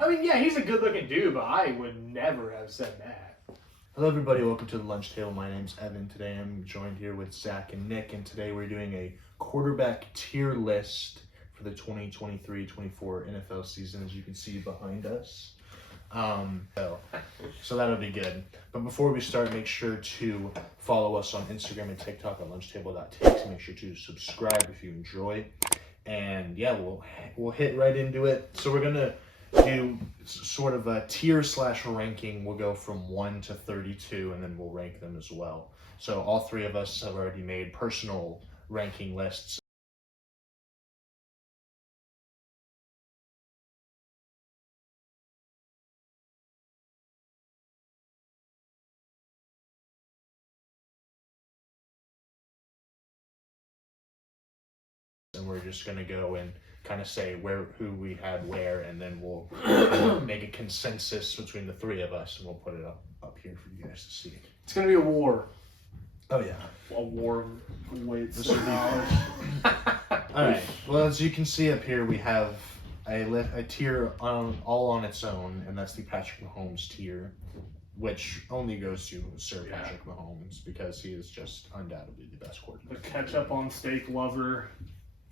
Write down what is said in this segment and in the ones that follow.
I mean, yeah, he's a good-looking dude, but I would never have said that. Hello, everybody. Welcome to the lunch table. My name's Evan. Today I'm joined here with Zach and Nick, and today we're doing a quarterback tier list for the 2023-24 NFL season, as you can see behind us. So that'll be good. But before we start, make sure to follow us on Instagram and TikTok at lunchtable.takes. Make sure to subscribe if you enjoy. And yeah, we'll hit right into it. So we're gonna do sort of a tier / ranking. We'll go from 1 to 32, and then we'll rank them as well. So all three of us have already made personal ranking lists. And we're just gonna go and kind of say who we had where, and then we'll make a consensus between the three of us, and we'll put it up here for you guys to see. It's going to be a war. Oh yeah, A war of weights. this would be all right. Well, as you can see up here, we have a tier all on its own, and that's the Patrick Mahomes tier, which only goes to Sir Patrick Mahomes because he is just undoubtedly the best quarterback. The ketchup on steak lover.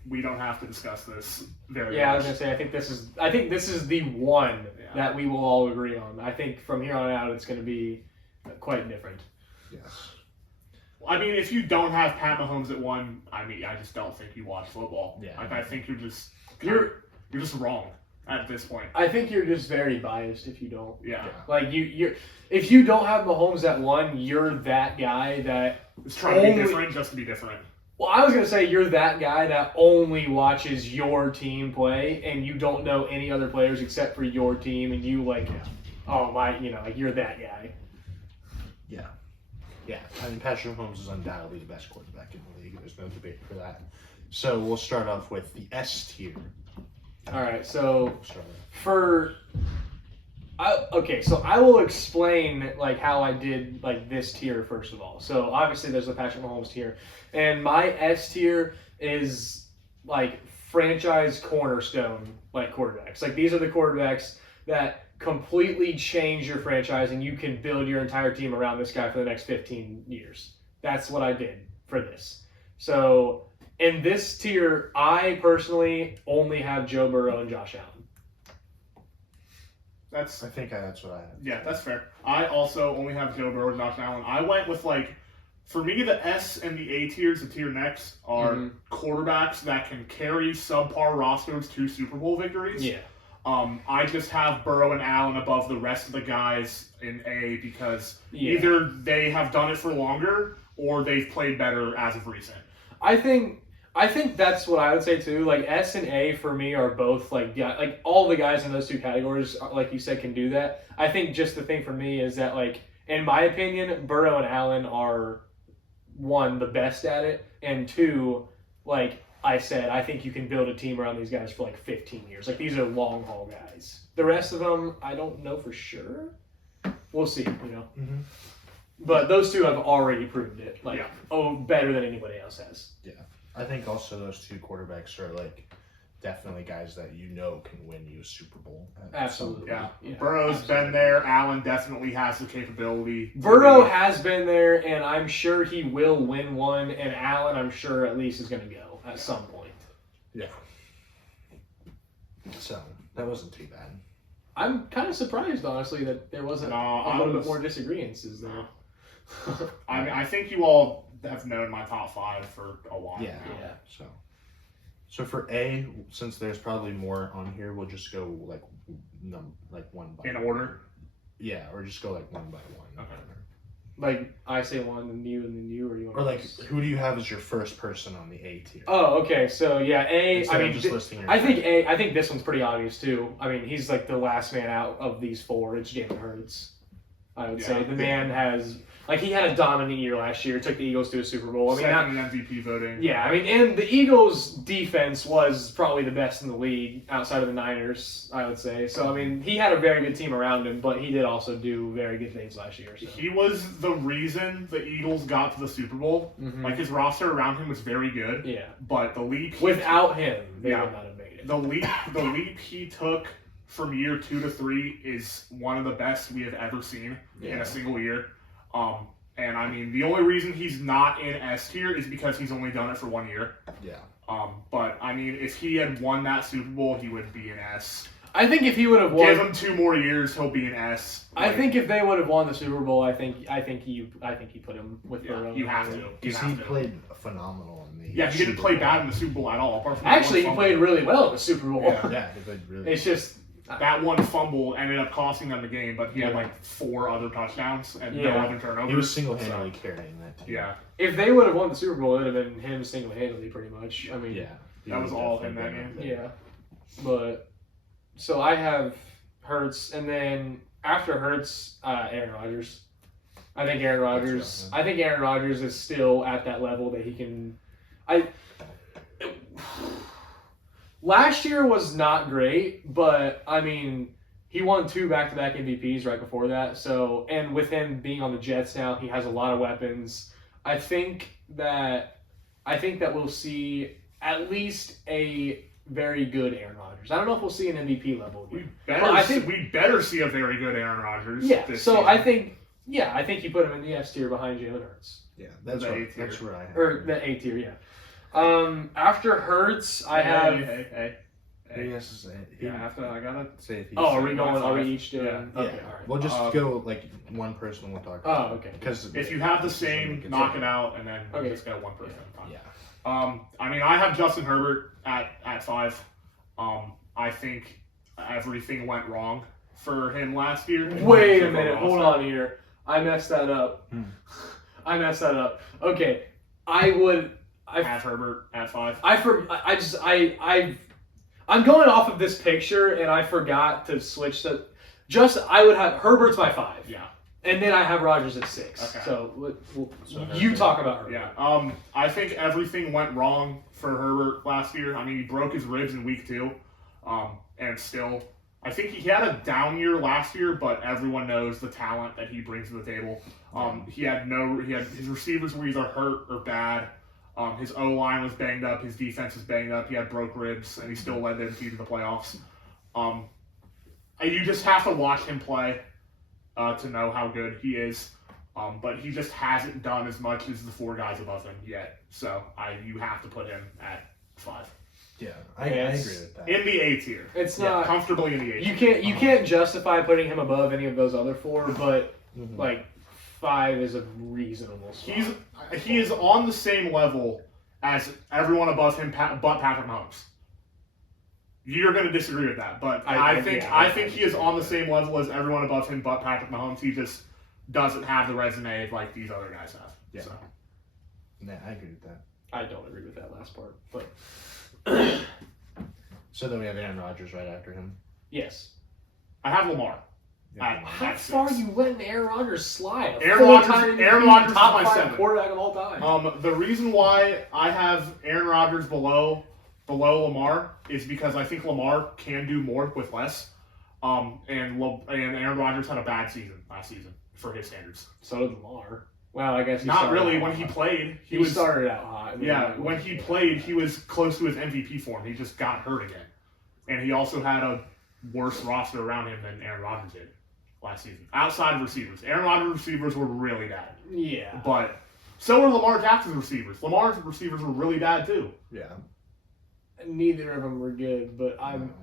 We don't have to discuss this very Yeah, I was much. gonna say I think this is the one that we will all agree on. I think from here on out it's gonna be quite different. Yes. I mean, if you don't have Pat Mahomes at 1, I just don't think you watch football. Yeah. Like, I think you're just wrong at this point. I think you're just very biased if you don't. Yeah. Like you're if you don't have Mahomes at 1, you're that guy that It's trying to be different just to be different. Well, I was gonna say you're that guy that only watches your team play, and you don't know any other players except for your team, and you like, oh my, like you're that guy. Yeah. Yeah. I mean, Patrick Mahomes is undoubtedly the best quarterback in the league. There's no debate for that. So we'll start off with the S tier. All right, so Start with- so I will explain like how I did like this tier first of all. So obviously there's the Patrick Mahomes tier, and my S tier is like franchise cornerstone like quarterbacks. Like these are the quarterbacks that completely change your franchise, and you can build your entire team around this guy for the next 15 years. That's what I did for this. So in this tier, I personally only have Joe Burrow and Josh Allen. I think that's what I have. Yeah, that's fair. I also only have Joe Burrow and Josh Allen. I went with, for me, the S and the A tiers, the tier next, are quarterbacks that can carry subpar rosters to Super Bowl victories. Yeah. I just have Burrow and Allen above the rest of the guys in A because either they have done it for longer or they've played better as of recent. I think that's what I would say too. Like S and A for me are both like all the guys in those two categories, like you said, can do that. I think just the thing for me is that like in my opinion, Burrow and Allen are 1, the best at it, and 2, like I said, I think you can build a team around these guys for like 15 years. Like these are long haul guys. The rest of them, I don't know for sure. We'll see, Mm-hmm. But those two have already proved it. Like better than anybody else has. Yeah. I think also those two quarterbacks are like definitely guys that can win you a Super Bowl. Absolutely. Yeah. Yeah, Burrow's absolutely. been there. Allen definitely has the capability. Burrow has been there, and I'm sure he will win one, and Allen, I'm sure, at least is going to go at some point. Yeah. So, that wasn't too bad. I'm kind of surprised, honestly, that there wasn't a little bit more disagreements there. I think you all have known my top 5 for a while now. Yeah. So for A, since there's probably more on here, we'll just go like one by In one. order? Yeah, or just go like one by one. Okay. Like, I say one, and then you, or you want Or like, to... who do you have as your first person on the A tier? Oh, okay, so yeah, A, Instead I of mean, just listing your I think this one's pretty obvious, too. I mean, he's like the last man out of these 4. It's Jalen Hurts, I would say. The man has... Like, he had a dominant year last year, took the Eagles to a Super Bowl. I mean, Second in MVP voting. Yeah, I mean, and the Eagles' defense was probably the best in the league outside of the Niners, I would say. So, I mean, he had a very good team around him, but he did also do very good things last year. So. He was the reason the Eagles got to the Super Bowl. Mhm. Like, his roster around him was very good. Yeah. But the leap... Without him, they would not have made it. The leap he took from year 2 to 3 is one of the best we have ever seen in a single year. And I mean, the only reason he's not in S tier is because he's only done it for 1 year. Yeah. But I mean, if he had won that Super Bowl, he would be an S. I think if he would have won, Give him 2 more years, he'll be an S. I think if they would have won the Super Bowl, I think he put him with Burrow. You have to. Because he played phenomenal in the Yeah, he didn't Super play Bowl. bad in the Super Bowl at all. Apart from Actually, that he one played fumble. really well in the Super Bowl. Yeah, he played really. It's just That one fumble ended up costing them the game, but he had like 4 other touchdowns and no Yeah. other turnovers. He was single-handedly carrying that team. Yeah, if they would have won the Super Bowl, it would have been him single-handedly, pretty much. I mean, Yeah. He That was all definitely him that been game. up there. yeah. But so I have Hurts, and then after Hurts, Aaron Rodgers. I think Aaron Rodgers. That's I think Aaron Rodgers is still at that level that he can. Last year was not great, but I mean, he won 2 back-to-back MVPs right before that. So, and with him being on the Jets now, he has a lot of weapons. I think that we'll see at least a very good Aaron Rodgers. I don't know if we'll see an MVP level we again. better. Well, I think- we better see a very good Aaron Rodgers. Yeah. This So season. I think you put him in the S tier behind Jalen Hurts, Yeah, that's The what, A tier. that's where I have. or the A tier. Yeah. After Hurts, I have. Hey. He has to say. He Yeah, after I gotta. say if he's. Oh, are we going? five. Are we each doing? Yeah. Okay. Yeah. All right. We'll just go like one person. We'll talk. Oh, okay. Because If you have the same, knock it out, and then Okay. just go one person at a time. Yeah. I mean, I have Justin Herbert at 5. I think everything went wrong for him last year. Wait a minute. Hold on here. I messed that up. Hmm. I messed that up. Okay. I Have Herbert at 5. I'm going off of this picture, and I forgot to switch the. I would have Herbert's my 5. Yeah. And then I have Rodgers at 6. Okay. So So you Herbert. talk about Herbert. Yeah. I think everything went wrong for Herbert last year. I mean, he broke his ribs in week 2. And still, I think he had a down year last year, but everyone knows the talent that he brings to the table. He had his receivers were either hurt or bad. His O-line was banged up. His defense was banged up. He had broke ribs, and he still led their team to the playoffs. You just have to watch him play to know how good he is. But he just hasn't done as much as the 4 guys above him yet. So you have to put him at 5. Yeah, I agree with that. In the A tier. It's Yeah, not. Comfortably in the A You tier. can't justify putting him above any of those other 4, but Mhm. like 5 is a reasonable spot. He is on the same level as everyone above him, but Patrick Mahomes. You're going to disagree with that, but I think he is on the same level as everyone above him, but Patrick Mahomes. He just doesn't have the resume like these other guys have. Yeah. So. Yeah, I agree with that. I don't agree with that last part, but So then we have Aaron Rodgers right after him. yes. I have Lamar. Yeah. How At far are 6. you letting Aaron Rodgers slide? Aaron Rodgers is top my 5 7. quarterback of all time. The reason why I have Aaron Rodgers below Lamar is because I think Lamar can do more with less. And Aaron Rodgers had a bad season last season for his standards. So did Lamar. Well, I guess he Not started really. out When he hot. played, He started out hot. Yeah, when he played, he was close to his MVP form. He just got hurt again. And he also had a worse roster around him than Aaron Rodgers did last season. Outside of receivers. Aaron Rodgers' receivers were really bad. Yeah. But so were Lamar Jackson's receivers. Lamar's receivers were really bad too. Yeah. Neither of them were good, but I'm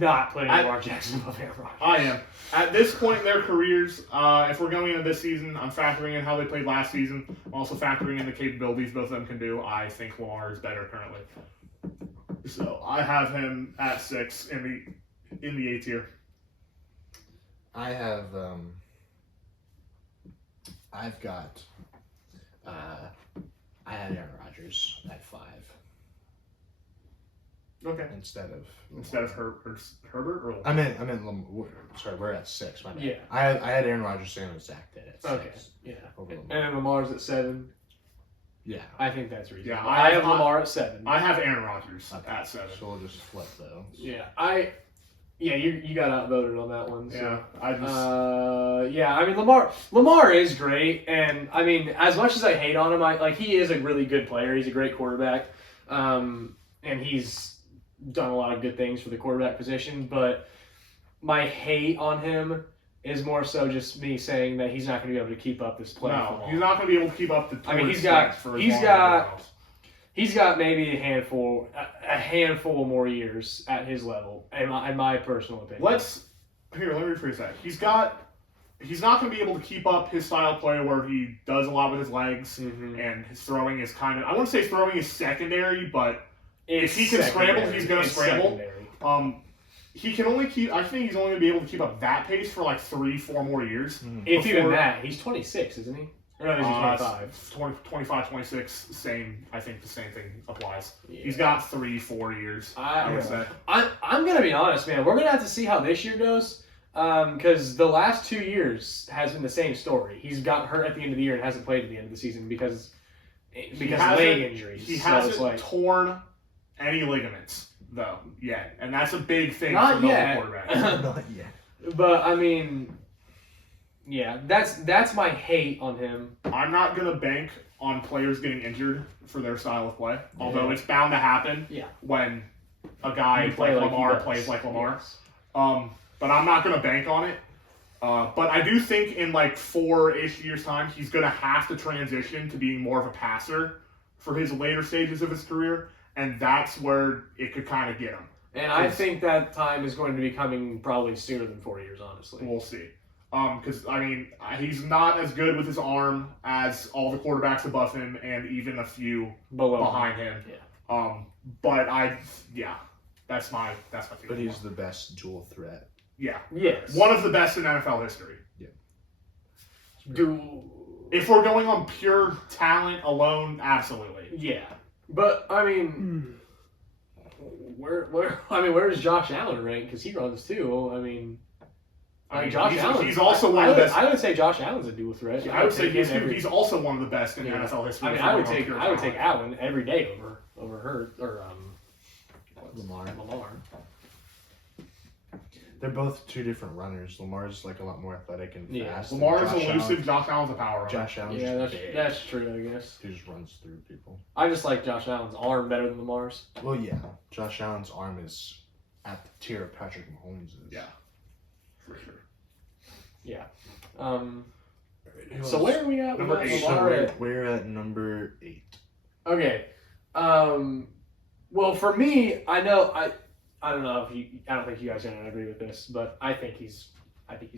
not putting Lamar Jackson above Aaron Rodgers. I am. At this point in their careers, if we're going into this season, I'm factoring in how they played last season. I'm also factoring in the capabilities both of them can do. I think Lamar is better currently. So I have him at 6 in the A tier. I have I've got I had Aaron Rodgers at 5 Okay. instead of Herbert or I meant sorry, we're at 6. My bad. Yeah. I had Aaron Rodgers same as Zach did at 6. Okay. Yeah. Over Lamar. And then Lamar's at 7. Yeah. I think that's reasonable. Yeah, I have Lamar at 7. I have Aaron Rodgers Okay. at 7. So we'll just flip those. Yeah. You got outvoted on that one. So. Yeah, I just I mean Lamar is great, and I mean as much as I hate on him, he is a really good player. He's a great quarterback, and he's done a lot of good things for the quarterback position. But my hate on him is more so just me saying that he's not going to be able to keep up this play. No, he's not going to be able to keep up the. I mean, he's got maybe a handful more years at his level, in my personal opinion. Let me rephrase that. He's not going to be able to keep up his style of play where he does a lot with his legs, and his throwing is kind of. I wouldn't say throwing is secondary, but if he can scramble, he's going to scramble. He can only keep. I think he's only going to be able to keep up that pace for like 3-4 more years. If even that, he's 26, isn't he? Or no, he's 25. 25, 26. Same. I think the same thing applies. Yeah. He's got 3-4 years. I would say. I'm gonna be honest, man. We're gonna have to see how this year goes, because the last 2 years has been the same story. He's gotten hurt at the end of the year and hasn't played at the end of the season because leg injuries. He hasn't torn any ligaments though yet, and that's a big thing Not for yet. mobile quarterbacks. Not yet. But I mean, yeah, that's my hate on him. I'm not gonna bank on players getting injured for their style of play, although it's bound to happen. Yeah. When a guy like Lamar plays like Lamar. Yes. But I'm not gonna bank on it. But I do think in like 4-ish years time, he's gonna have to transition to being more of a passer for his later stages of his career, and that's where it could kind of get him. And I think that time is going to be coming probably sooner than 4 years, honestly. We'll see. Because, I mean, he's not as good with his arm as all the quarterbacks above him and even a few behind him. Yeah. But that's my feeling. But he's the best dual threat. Yeah. Yes. One of the best in NFL history. Yeah. If we're going on pure talent alone, absolutely. Yeah. But, I mean, where's Josh Allen rank? Because he runs too. I mean, Josh Allen. He's also one of the best. I would say Josh Allen's a dual threat. I would say he's also one of the best in NFL history. I mean, I would take Allen every day over Hurt or Lamar. Lamar. They're both two different runners. Lamar's like a lot more athletic and fast. Lamar's elusive. Josh Allen's a power runner. Josh Allen's that's true, I guess. He just runs through people. I just like Josh Allen's arm better than Lamar's. Well, yeah. Josh Allen's arm is at the tier of Patrick Mahomes'. Yeah. For sure. Yeah. So where are we at? Number 8. We're at number 8. Okay. Well, for me, I don't know if I don't think you guys are gonna agree with this, but I think he's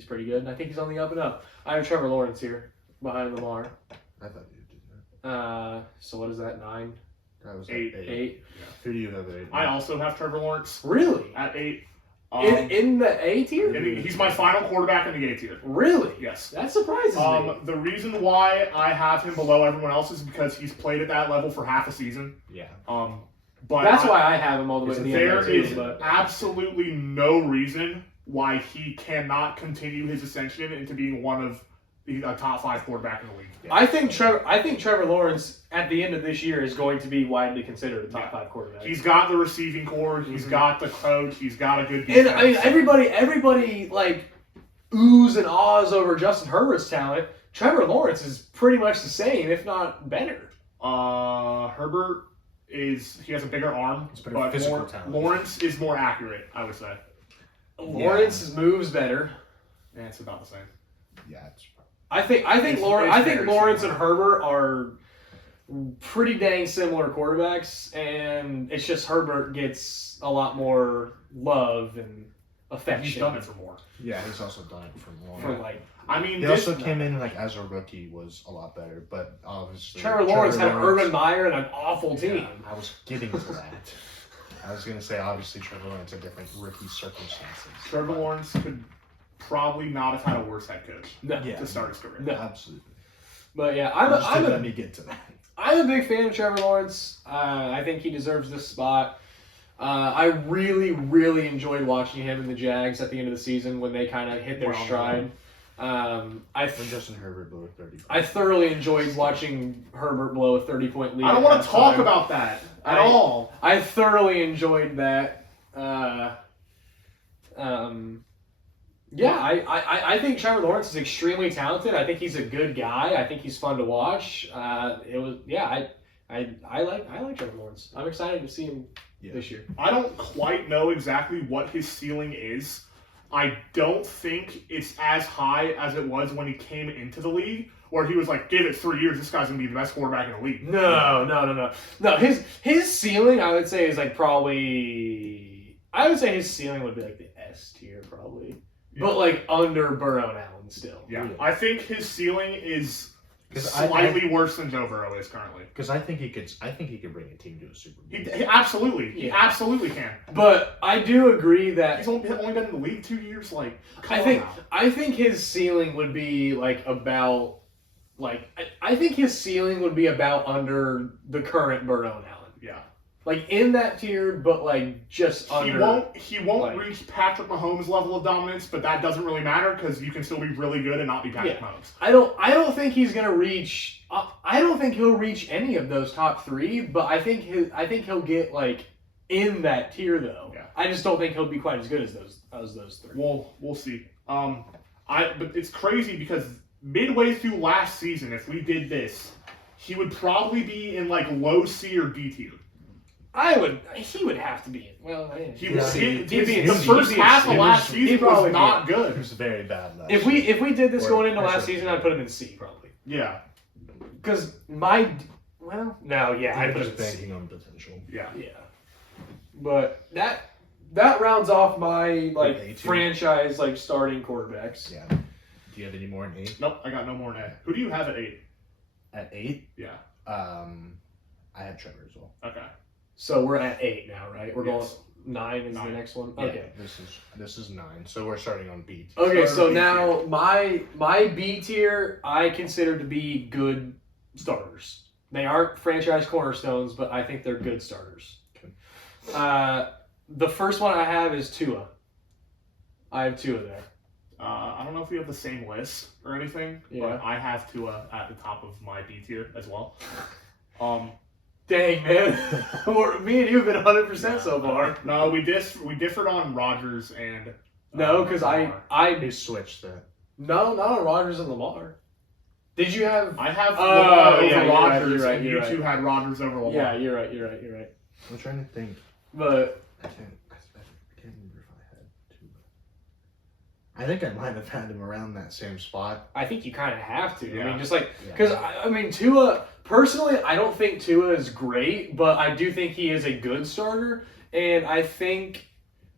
pretty good, and I think he's on the up and up. I have Trevor Lawrence here behind Lamar. I thought you did that. So what is that? 9? That was 8. 8. Yeah. Who do you have at 8? I also have Trevor Lawrence Really? at 8. In the A tier? He's my final quarterback in the A tier. Really? Yes. That surprises me. The reason why I have him below everyone else is because he's played at that level for half a season. Yeah. But that's why I have him all the way to the end. There is absolutely no reason why he cannot continue his ascension into being one of a top 5 quarterback in the league. Yeah. I think Trevor Lawrence at the end of this year is going to be widely considered a top 5 quarterback. He's got the receiving core. He's got the coach. He's got a good defense. And I mean, everybody like oohs and ahs over Justin Herbert's talent. Trevor Lawrence is pretty much the same, if not better. Herbert he has a bigger arm, but Lawrence is more accurate, I would say. Lawrence's moves better. Yeah, it's about the same. Yeah, I think Lawrence and Herbert are pretty dang similar quarterbacks, and it's just Herbert gets a lot more love and affection. He's done it for more. Yeah, he's also done it for more. He also came in as a rookie was a lot better, but obviously Trevor Lawrence had Urban Meyer and an awful team. Yeah, I was getting to that. I was going to say, obviously, Trevor Lawrence had different rookie circumstances. Trevor Lawrence could probably not have had a worse head coach to start his career. No, absolutely. But yeah, let me get to that. I'm a big fan of Trevor Lawrence. I think he deserves this spot. I really, really enjoyed watching him in the Jags at the end of the season when they kind of hit their stride. When Justin Herbert blew a 30. I thoroughly enjoyed watching Herbert blow a 30-point lead. I don't want to talk about that at all. I thoroughly enjoyed that. Yeah, I think Trevor Lawrence is extremely talented. I think he's a good guy. I think he's fun to watch. I like Trevor Lawrence. I'm excited to see him this year. I don't quite know exactly what his ceiling is. I don't think it's as high as it was when he came into the league, where he was like, give it 3 years, this guy's going to be the best quarterback in the league. No, his ceiling, I would say, is like probably... I would say his ceiling would be like the S tier, probably. Yeah. But like under Burrow and Allen still. Yeah, Really? I think his ceiling is 'Cause slightly worse than Joe Burrow is currently. Because I think he could bring a team to a Super Bowl. He absolutely can. But I do agree that He's only been in the league 2 years. Like, I think his ceiling would be like about I think his ceiling would be about under the current Burrow and Allen. yeah. Like in that tier, but like just under. He won't like- reach Patrick Mahomes' level of dominance, but that doesn't really matter because you can still be really good and not be Patrick Mahomes. I don't think he's gonna reach. I don't think he'll reach any of those top three. But I think he'll get like in that tier though. Yeah. I just don't think he'll be quite as good as those three. We'll see. But it's crazy because midway through last season, if we did this, he would probably be in like low C or D tier. He would have to be in. Well, He Yeah. was He'd be in the C. first He'd be in half C. of last He'd season probably was be not It good. was very bad last if we did this going into last season, I'd put him in C probably. Yeah, Because I'd put him just in C. banking on potential. yeah. Yeah. But that rounds off my like A2. franchise like starting quarterbacks. Yeah. Do you have any more in 8? Nope, I got no more than that. Who do you have at 8? At 8, Yeah. I have Trevor as well. Okay. So we're at 8 now, right? We're Yes. going 9 is the 9. next one. Yeah, Okay. this is 9. So we're starting on B. Okay, Starting so B now my B tier I consider to be good starters. They aren't franchise cornerstones, but I think they're good starters. Okay. The first one I have is Tua. I have Tua there. I don't know if we have the same list or anything, Yeah. but I have Tua at the top of my B tier as well. Dang, man. Me and you have been 100% so far. No, we differed on Rodgers and No, because I He switched that. no, not on Rodgers and Lamar. Did you have? I have Oh, Lamar over yeah, you're right, Rodgers, you're right, and you're you right. two had Rodgers over Lamar. Yeah, you're right. I'm trying to think. But I can't remember if I had 2. I think I might have had him around that same spot. I think you kind of have to. I Yeah. mean, just like Yeah. because I mean Tua. Personally, I don't think Tua is great, but I do think he is a good starter. And I think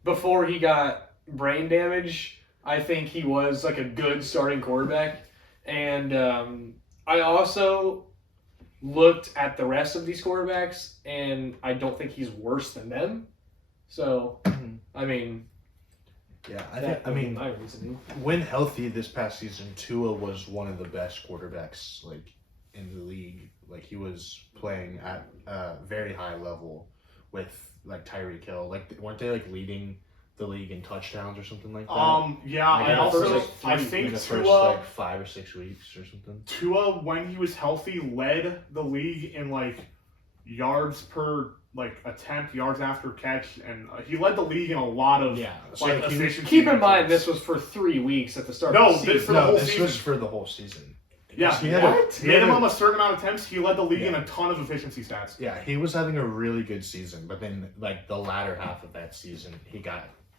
before he got brain damage, I think he was like a good starting quarterback. And I also looked at the rest of these quarterbacks, and I don't think he's worse than them. So, I mean, Yeah, that would be my reasoning. when healthy this past season, Tua was one of the best quarterbacks like in the league. Like he was playing at a very high level with like Tyreek Hill. Like weren't they like leading the league in touchdowns or something like that? Yeah, Like, I in the also first, I in think the first Tua like 5 or 6 weeks or something. Tua when he was healthy led the league in like yards per like attempt, yards after catch, and he led the league in a lot of So like he was- efficiency. Keep in mind, metrics. this was for 3 weeks at the start No, of the this season. for the whole this season. was for the whole season. Yeah, He had minimum a certain amount of attempts. He led the league in Yeah. a ton of efficiency stats. Yeah, he was having a really good season, but then like the latter half of that season,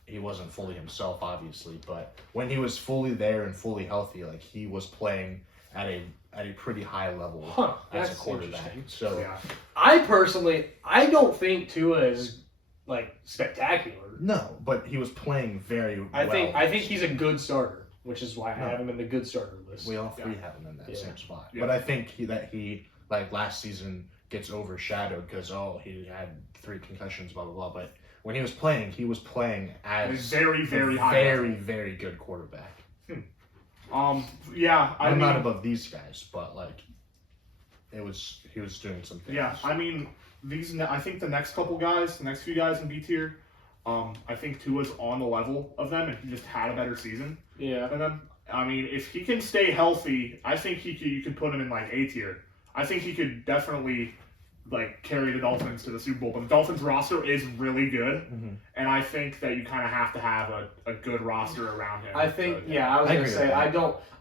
he wasn't fully himself, obviously. But when he was fully there and fully healthy, like he was playing at a pretty high level as a That's quarterback. interesting. So Yeah, I don't think Tua is like spectacular. no, but he was playing very well. I think he's a good starter, which is why I No. have him in the good starter list. we all three have him in that same spot. Yeah. But I think he like last season gets overshadowed because he had 3 concussions, blah blah blah. But when he was playing as very, very high very level. very good quarterback. Yeah, I I'm mean, not above these guys, but like, he was doing some things. yeah, I mean, I think the next few guys in B tier, I think Tua's on the level of them, and he just had a better season Yeah. than them. I mean, if he can stay healthy, I think you could put him in like A tier. I think he could definitely like carry the Dolphins to the Super Bowl. But the Dolphins roster is really good, Mhm. and I think that you kind of have to have a good roster around him. I think, So, yeah, I was I going to agree with say, that.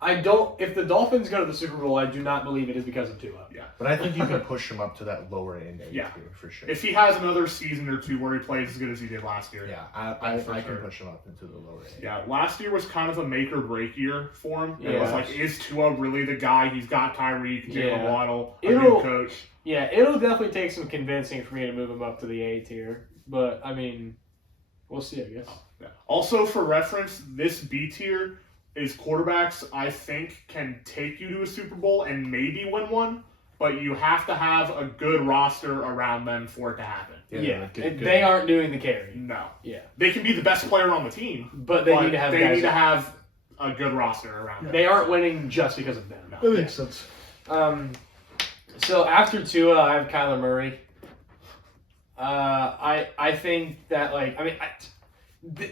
I don't, if the Dolphins go to the Super Bowl, I do not believe it is because of Tua. But I think you can push him up to that lower end A Yeah. tier for sure. If he has another season or two where he plays as good as he did last year. Yeah, I For can sure. push him up into the lower end. Yeah, last year was kind of a make or break year for him. It was Yeah. like, is Tua really the guy? He's got Tyreek, Jalen Yeah. Waddle, a It'll- new coach. Yeah, it'll definitely take some convincing for me to move him up to the A tier. But, I mean, we'll see, I guess. Yeah. Also, for reference, this B tier is quarterbacks I think can take you to a Super Bowl and maybe win one, but you have to have a good roster around them for it to happen. Yeah, good- they aren't doing the carry. No. Yeah. They can be the best player on the team, But they need to have they guys. need to have a good roster around them. They aren't winning just because of them. That makes sense. So after Tua, I have Kyler Murray. I think that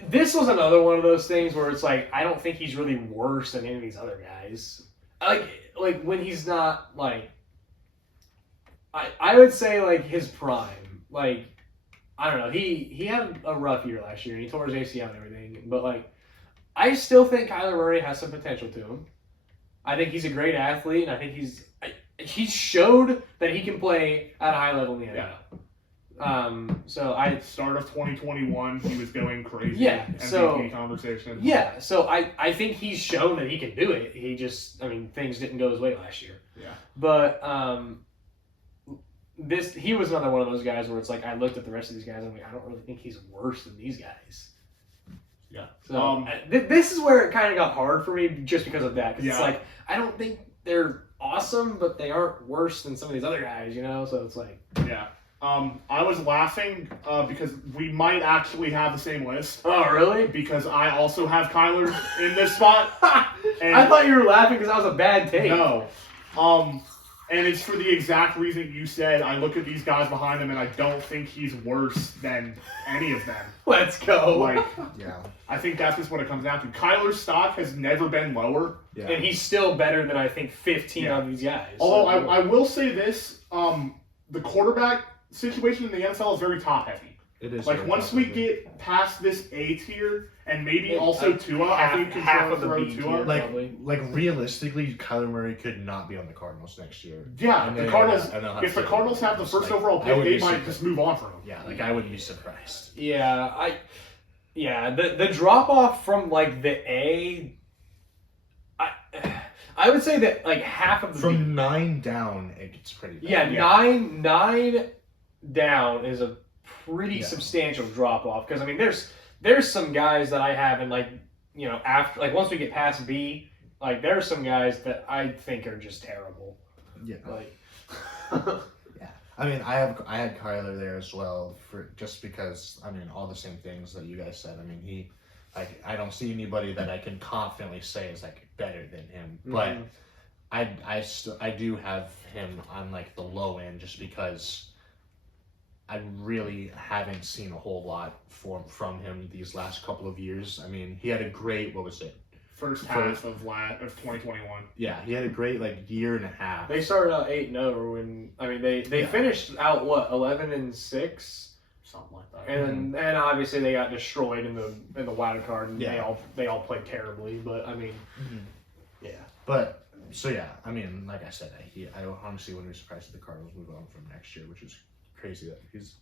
this was another one of those things where it's like I don't think he's really worse than any of these other guys. Like when he's not like, I would say like his prime. Like I don't know. He had a rough year last year and he tore his ACL and everything. But like I still think Kyler Murray has some potential to him. I think he's a great athlete, and I think he showed that he can play at a high level in the NFL. So At the start of 2021, he was going crazy. Yeah, MVP so- conversation. yeah, so I think he's shown that he can do it. He just, I mean, things didn't go his way last year. Yeah. But he was another one of those guys where it's like I looked at the rest of these guys and I'm like, I don't really think he's worse than these guys. Yeah. So this is where it kind of got hard for me just because of that. Because it's Yeah. like I don't think they're awesome, but they aren't worse than some of these other guys, you know. So it's like, Yeah. I was laughing because we might actually have the same list. oh really? Because I also have Kyler in this spot. And I thought you were laughing because that was a bad take. No. And it's for the exact reason you said. I look at these guys behind him and I don't think he's worse than any of them. Let's go. Like, Yeah. I think that's just what it comes down to. Kyler's stock has never been lower. Yeah. And he's still better than I think 15 Yeah. of these guys. Although So- I will say this, the quarterback situation in the NFL is very top heavy. It is. Like very once we tough. get past this A tier and maybe Yeah, also like Tua, I think you can half of the throw B Tua. tier. like probably. like realistically, Kyler Murray could not be on the Cardinals next year. Yeah, And the then- Cardinals. and they'll have If the to- Cardinals have the first like, overall I pick, would they be might surprised. just move on from him. Yeah, like I wouldn't be surprised. Yeah, the drop off from like the A, I would say that like half of the From B, 9 down, it gets pretty bad. yeah, Yeah. nine down is a pretty Yeah. substantial drop off because I mean there's some guys that I have in like you know after like once we get past B, like there are some guys that I think are just terrible. Yeah. Like I mean, I had Kyler there as well for just because I mean all the same things that you guys said. I mean he, like I don't see anybody that I can confidently say is like better than him. But I do have him on like the low end just because I really haven't seen a whole lot from him these last couple of years. I mean he had a great First half of 2021. Yeah, he had a great like year and a half. they started out 8-0 when I mean they Yeah. finished out what 11-6. Something like that. And obviously they got destroyed in the wild card, and Yeah. they all played terribly. But I mean, yeah, But so yeah, I mean, like I said, I honestly wouldn't be surprised if the Cardinals move on from next year, which is crazy that he's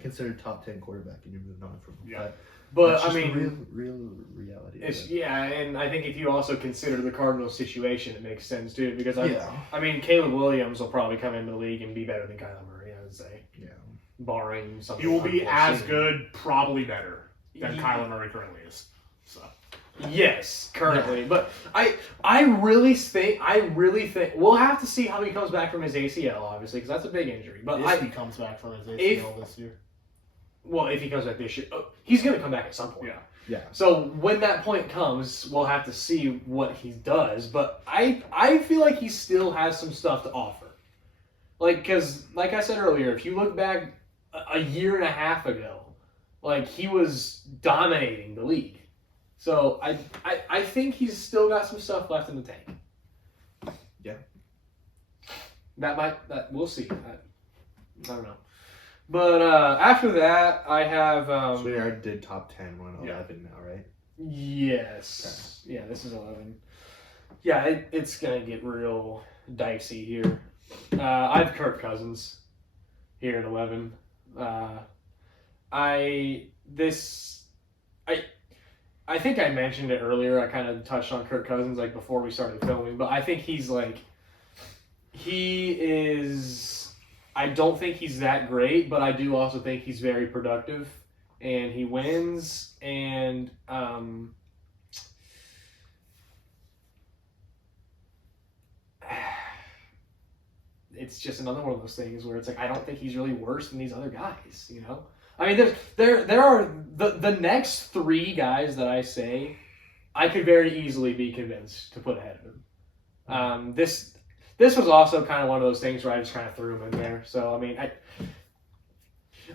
considered top 10 quarterback and you're moving on from him. Yeah. but that's I just mean, the real reality. of it's it. yeah, and I think if you also consider the Cardinals situation, it makes sense too. Because Yeah. I mean, Caleb Williams will probably come into the league and be better than Kyler Murray. I would say, Yeah. barring something. He will be as unforeseen. good, probably better than Ye- Kyler Murray currently is. So Yes, currently, but I really think we'll have to see how he comes back from his ACL, obviously, because that's a big injury. But if he comes back from his ACL this year. well, if he comes back this year, he's going to come back at some point. Yeah. Yeah. So when that point comes, we'll have to see what he does. But I feel like he still has some stuff to offer. Like, because like I said earlier, if you look back a year and a half ago, like he was dominating the league. So I think he's still got some stuff left in the tank. Yeah. That we'll see. I don't know. But after that, I have. So we already did top 10. We're on 11 now, right? Yes. Okay. Yeah, this is 11. Yeah, it's going to get real dicey here. I have Kirk Cousins here at 11. I think I mentioned it earlier. I kind of touched on Kirk Cousins like before we started filming, but I think he is. I don't think he's that great, but I do also think he's very productive, and he wins. And it's just another one of those things where it's like I don't think he's really worse than these other guys. You know, I mean, there are the next three guys that I say I could very easily be convinced to put ahead of him. This was also kind of one of those things where I just kind of threw him in there. So I mean,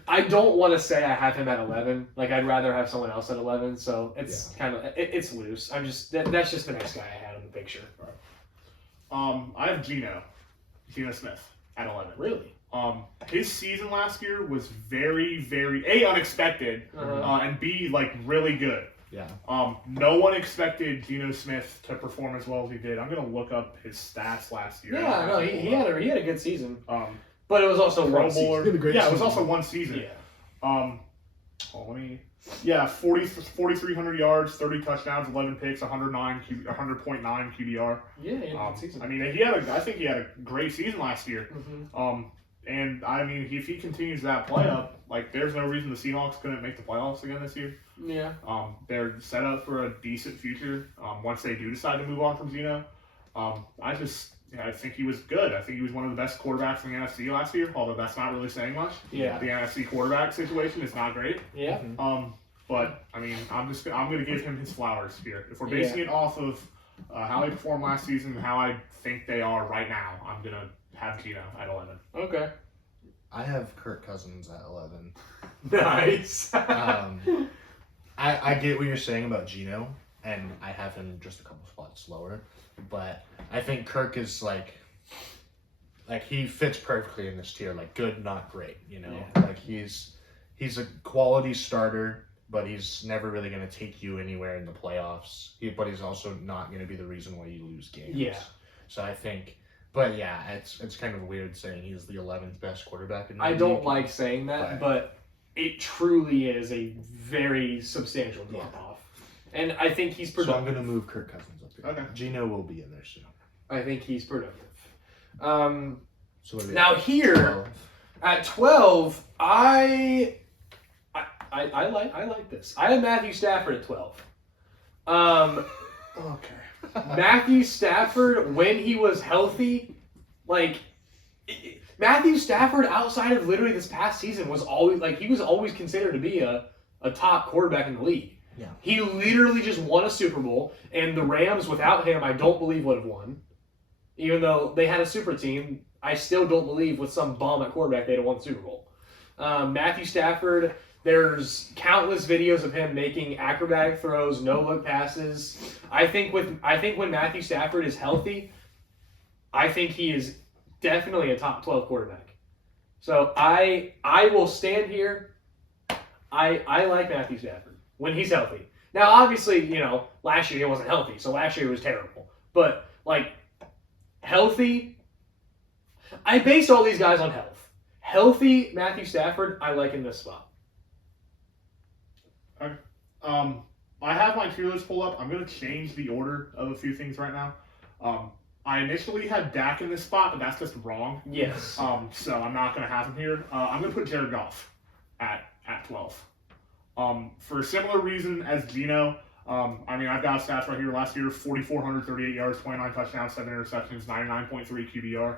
I don't want to say I have him at 11. Like I'd rather have someone else at 11. So it's kind of it's loose. I'm just that's just the next guy I had in the picture. I have Geno Smith at 11. Really? His season last year was very, very A, unexpected, and B, like really good. Yeah. No one expected Geno Smith to perform as well as he did. I'm gonna look up his stats last year. Yeah, no, he had a good season. But it was also Pro one Bowler. season. Yeah, it was also one season. Yeah. 4,300 yards, 30 touchdowns, 11 picks, 100.9 QBR. Yeah, he had a good season. I mean, I think he had a great season last year. Mm-hmm. And I mean, if he continues that play up, like, there's no reason the Seahawks couldn't make the playoffs again this year. Yeah. They're set up for a decent future. Once they do decide to move on from Geno, I think he was good. I think he was one of the best quarterbacks in the NFC last year. Although that's not really saying much. Yeah. The NFC quarterback situation is not great. Yeah. But I mean, I'm going to give him his flowers here. If we're basing it off of how they performed last season and how I think they are right now, I'm going to have Geno at 11. Okay. I have Kirk Cousins at 11. Nice. I get what you're saying about Geno, and I have him just a couple spots lower, but I think Kirk is like he fits perfectly in this tier, like good, not great, you know? Yeah. Like he's a quality starter, but he's never really going to take you anywhere in the playoffs. But he's also not going to be the reason why you lose games. Yeah. So I think, but yeah, it's kind of weird saying he's the 11th best quarterback in the I league. don't like saying that, but it truly is a very substantial drop-off. And I think he's So I'm productive. going to move Kirk Cousins up here. Okay. Geno will be in there soon. I think he's productive. So what do we Now have? here 12. at 12, I like this. I had Matthew Stafford at 12. Okay. Matthew Stafford, when he was healthy, Matthew Stafford, outside of literally this past season, was always considered to be a top quarterback in the league. Yeah. He literally just won a Super Bowl, and the Rams, without him, I don't believe would have won. Even though they had a super team, I still don't believe with some bum at quarterback they'd have won the Super Bowl. Matthew Stafford, there's countless videos of him making acrobatic throws, no-look passes. I think when Matthew Stafford is healthy, I think he is definitely a top 12 quarterback. So I will stand here. I like Matthew Stafford when he's healthy. Now, obviously, last year he wasn't healthy, so last year he was terrible. But, healthy, I based all these guys on health. Healthy Matthew Stafford, I like in this spot. I have my tier list pulled up. I'm going to change the order of a few things right now. I initially had Dak in this spot, but that's just wrong. Yes. So I'm not going to have him here. I'm going to put Jared Goff at 12. For a similar reason as Geno. I've got stats right here. Last year, 4,438 yards, 29 touchdowns, 7 interceptions, 99.3 QBR.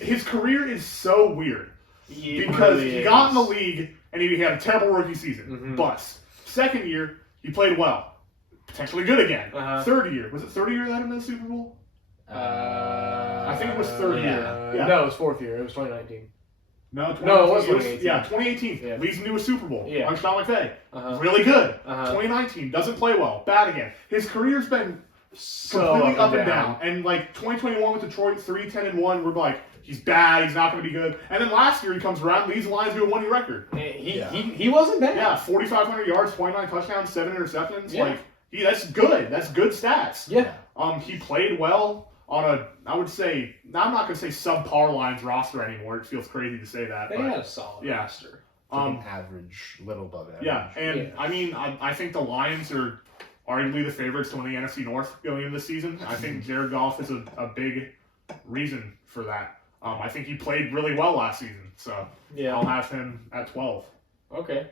His career is so weird because he got in the league and he had a terrible rookie season. Mm-hmm. Bust. Second year, he played well, potentially good again. Uh-huh. Third year, was it third year that had him in the Super Bowl? I think it was third year. Yeah. No, it was fourth year. It was 2019. No, it was 2018. Yeah, 2018. Yeah. Leads him to a Super Bowl. Yeah. On Sean McVay. Uh-huh. Really good. Uh-huh. 2019 doesn't play well. Bad again. His career's been So completely up and down. And 2021 with Detroit, 3-10-1. We're he's bad, he's not going to be good. And then last year he comes around, leads the Lions to a 1-year record. He wasn't bad. Yeah, 4,500 yards, 29 touchdowns, 7 interceptions. Yeah. Like, that's good. That's good stats. Yeah. He played well on a, I would say, I'm not going to say subpar Lions roster anymore. It feels crazy to say that. They but, had a solid roster. Average, little above average. Yeah, and I mean, I think the Lions are arguably the favorites to win the NFC North going into the season. I think Jared Goff is a big reason for that. I think he played really well last season, so Yeah. I'll have him at 12. Okay.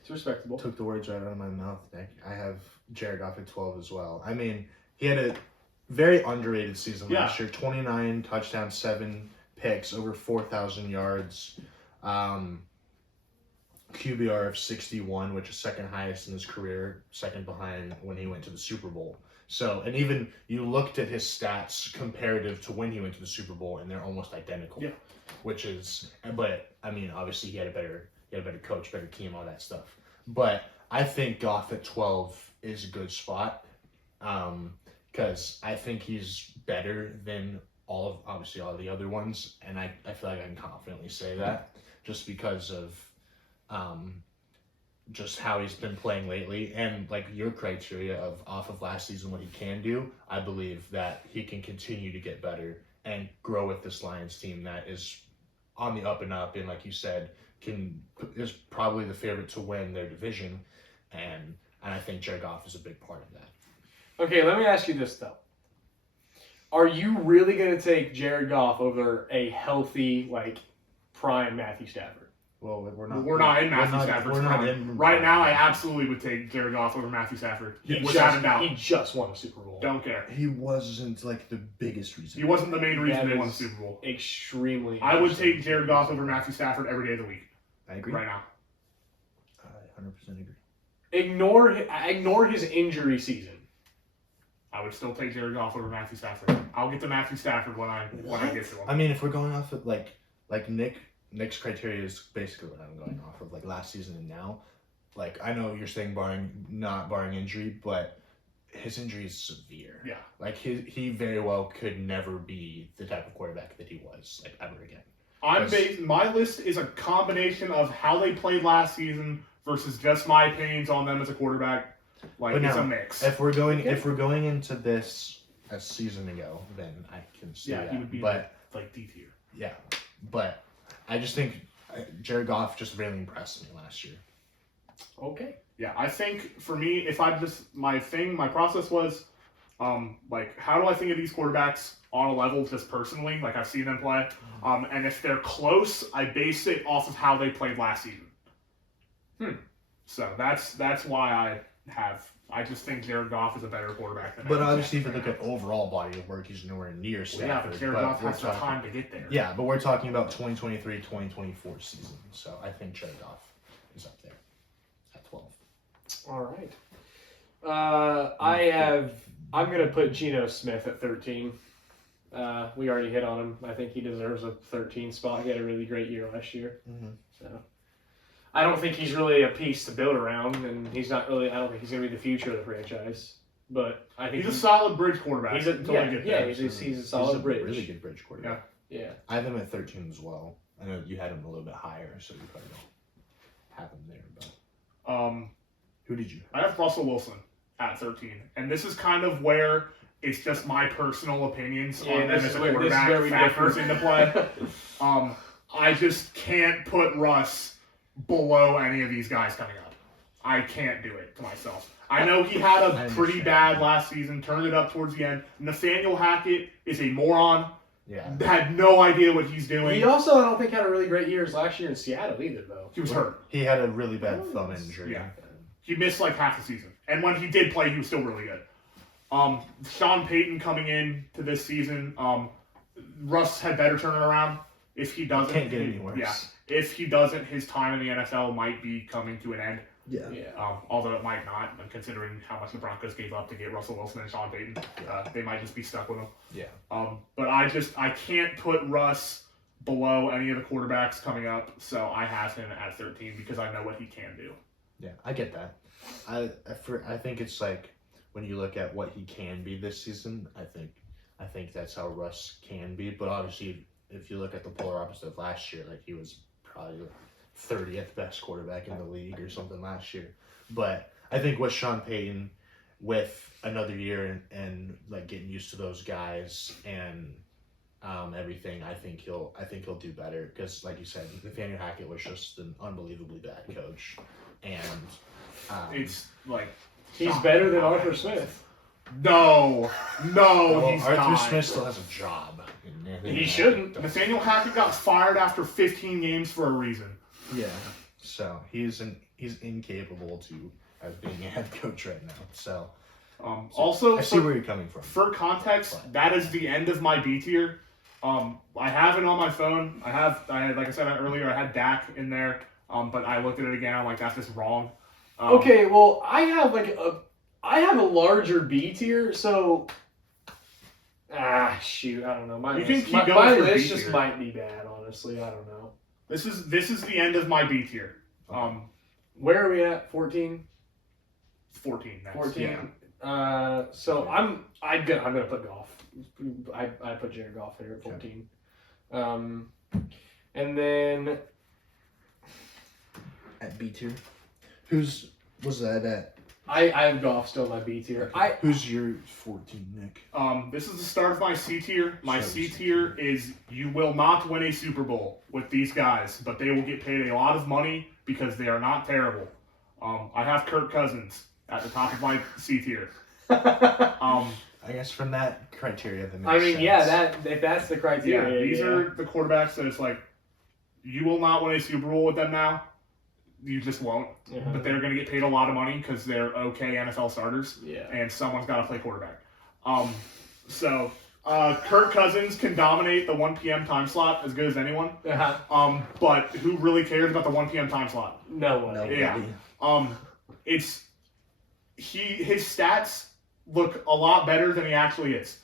It's respectable. Took the words right out of my mouth, Nick. I have Jared Goff at 12 as well. I mean, he had a very underrated season last year. 29 touchdowns, 7 picks, over 4,000 yards. QBR of 61, which is second highest in his career, second behind when he went to the Super Bowl. So, and even you looked at his stats comparative to when he went to the Super Bowl, and they're almost identical. Yeah. Which is, but I mean, obviously he had a better coach, better team, all that stuff. But I think Goff at 12 is a good spot, because I think he's better than all the other ones, and I feel like I can confidently say that just because of just how he's been playing lately, and like your criteria of off of last season what he can do. I believe that he can continue to get better and grow with this Lions team that is on the up and up, and like you said, is probably the favorite to win their division, and I think Jared Goff is a big part of that. Okay, let me ask you this though. Are you really going to take Jared Goff over a healthy, like, prime Matthew Stafford? Well, we're not in Matthew Stafford's prime. in Right now, I absolutely would take Jared Goff over Matthew Stafford. Without a doubt. He just won a Super Bowl. Don't care. He wasn't like the biggest reason. He wasn't the main reason That they won the is Super Bowl. Extremely. I would interesting. take Jared Goff over Matthew Stafford every day of the week. I agree. Right now. I 100% agree. Ignore his injury season. I would still take Jared Goff over Matthew Stafford. I'll get to Matthew Stafford when I get to him. I mean, if we're going off of like Nick's criteria is basically what I'm going off of, like last season and now. Like, I know you're saying not barring injury, but his injury is severe. Yeah. Like he very well could never be the type of quarterback that he was, like, ever again. My list is a combination of how they played last season versus just my opinions on them as a quarterback. Like, But it's now, a mix. If we're going into this a season ago, then I can see that. he would be but like D tier. yeah, but I just think Jared Goff just really impressed me last year. Okay. Yeah, I think for me, if I just my process was, like, how do I think of these quarterbacks on a level just personally? Like, I've seen them play, and if they're close, I base it off of how they played last season. So that's why I just think Jared Goff is a better quarterback than. But Matthew obviously, if you Stafford look right at overall body of work, he's nowhere near now. Stafford. Yeah, but Jared Goff has the time to get there. Yeah, but we're talking about 2023-2024 season, so I think Jared Goff is up there at 12. All right. I'm going to put Geno Smith at 13. We already hit on him. I think he deserves a 13 spot. He had a really great year last year. Mm-hmm. So I don't think he's really a piece to build around, and I don't think he's going to be the future of the franchise. But I think He's a solid bridge quarterback. he's a solid bridge. Really good bridge quarterback. Yeah. I have him at 13 as well. I know you had him a little bit higher, so you probably don't have him there. But who did you? I have Russell Wilson at 13, and this is kind of where it's just my personal opinions on them as a quarterback factors into play. I just can't put Russ below any of these guys coming up. I can't do it to myself. I know he had a pretty bad last season, turned it up towards the end. Nathaniel Hackett is a moron. Yeah. Had no idea what he's doing. He also, I don't think, had a really great year last year in Seattle either, though. He was hurt. He had a really bad thumb injury. Yeah. He missed like half the season. And when he did play, he was still really good. Sean Payton coming in to this season, Russ had better turn it around. If he doesn't, Can't get any worse. Yeah. If he doesn't, his time in the NFL might be coming to an end. Yeah. Although it might not, considering how much the Broncos gave up to get Russell Wilson and Sean Payton. They might just be stuck with him. Yeah. But I can't put Russ below any of the quarterbacks coming up, so I have him at 13 because I know what he can do. Yeah, I get that. I think it's like when you look at what he can be this season, I think that's how Russ can be. But obviously, if you look at the polar opposite of last year, like he was probably the 30th best quarterback in the league or something last year. But I think with Sean Payton, with another year and like getting used to those guys and everything, I think he'll do better because, like you said, Nathaniel Hackett was just an unbelievably bad coach, and It's like He's better than Arthur Smith. no, well, he's Arthur not. Smith still has a job. He shouldn't. Nathaniel Hackett got fired after 15 games for a reason. Yeah, so he's incapable to as being a head coach right now. So Also, I see where you're coming from. for context, that is the end of my B tier. I have it on my phone. I had, like I said earlier, I had Dak in there. But I looked at it again. I'm like, that's just wrong. Okay, well, I have a larger B tier, so shoot, I don't know. You can keep going my for list B just tier. might be bad, honestly. I don't know. This is the end of my B tier. Where are we at? 14? 14 next. 14. Yeah. So I'm gonna put Goff. I put Jared Goff here at 14. And then At B tier, who's was that at? I have Goff still in my B tier. Who's your 14, Nick? This is the start of my C tier. My So C C tier is you will not win a Super Bowl with these guys, but they will get paid a lot of money because they are not terrible. I have Kirk Cousins at the top of my C tier. I guess from that criteria, that makes I mean, sense. yeah, if that's the Yeah, criteria. these are the quarterbacks that it's like, you will not win a Super Bowl with them now. You just won't. Yeah. But they're going to get paid a lot of money because they're okay NFL starters. Yeah. And someone's got to play quarterback. So Kirk Cousins can dominate the 1 p.m. time slot as good as anyone. Uh-huh. But who really cares about the 1 p.m. time slot? No one. Nobody. Yeah. His stats look a lot better than he actually is.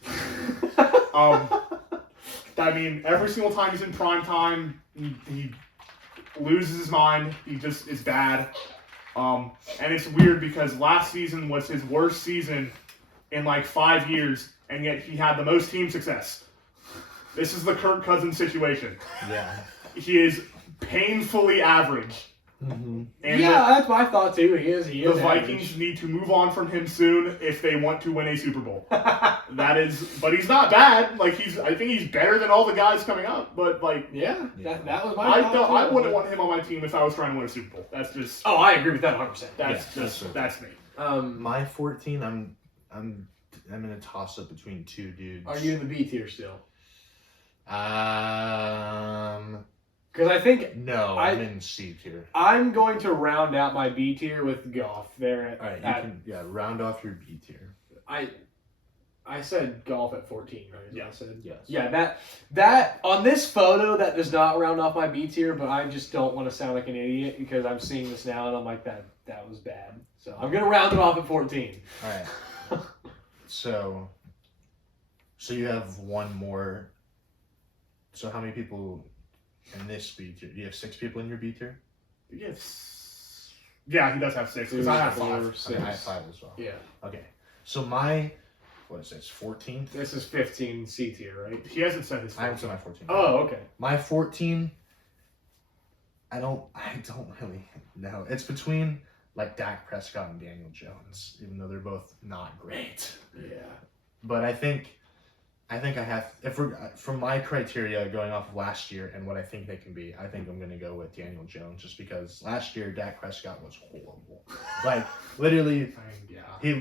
I mean, every single time he's in prime time, he loses his mind. He just is bad. And it's weird because last season was his worst season in like 5 years, and yet he had the most team success. This is the Kirk Cousins situation. Yeah. He is painfully average. Mm-hmm. And Yeah, that's my thought too. He is. the Vikings need to move on from him soon if they want to win a Super Bowl. That is, but he's not bad. Like I think he's better than all the guys coming up. But like, Yeah, that was my. I thought, too. I wouldn't want him on my team if I was trying to win a Super Bowl. That's just Oh, I agree with that 100%. that's me. My 14, I'm in a toss up between two dudes. Are you in the B tier still? Because I think no, I'm in C tier. I'm going to round out my B tier with Goff there at. All right, you can round off your B tier. I said Goff at 14, right? Yeah. I said. Yes. Yeah, that on this photo that does not round off my B tier, but I just don't want to sound like an idiot because I'm seeing this now and I'm like that was bad. So I'm gonna round it off at 14. All right. So you have one more. So how many people in this B tier? Do you have 6 people in your B tier? Yes. Yeah, he does have 6 because I have 5. I have 5 as well. Yeah. Okay. So my, what is this, 14th? This is 15 C tier, right? He hasn't said his. I haven't said my 14. Oh, okay. My 14, I don't really know. It's between like Dak Prescott and Daniel Jones, even though they're both not great. Yeah. But I think I have, if we're from my criteria going off of last year and what I think they can be, I think I'm gonna go with Daniel Jones just because last year Dak Prescott was horrible. Like literally, Yeah. he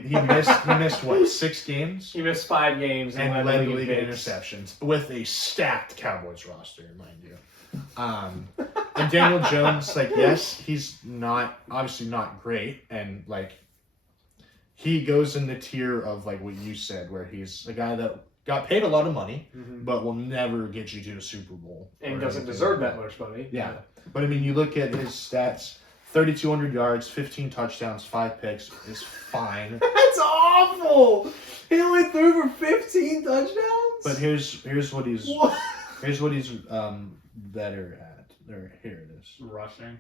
missed what, 6 games? He missed 5 games And led the in league in picks. interceptions with a stacked Cowboys roster, mind you. And Daniel Jones, like, yes, he's obviously not great, and like he goes in the tier of like what you said, where he's a guy that got paid a lot of money, but will never get you to a Super Bowl. And or doesn't anything deserve like that much money. Yeah. But I mean, you look at his stats: 3,200 yards, 15 touchdowns, 5 picks is fine. That's awful. He only threw for 15 touchdowns. But here's what he's What? here's what he's better at. Here it is.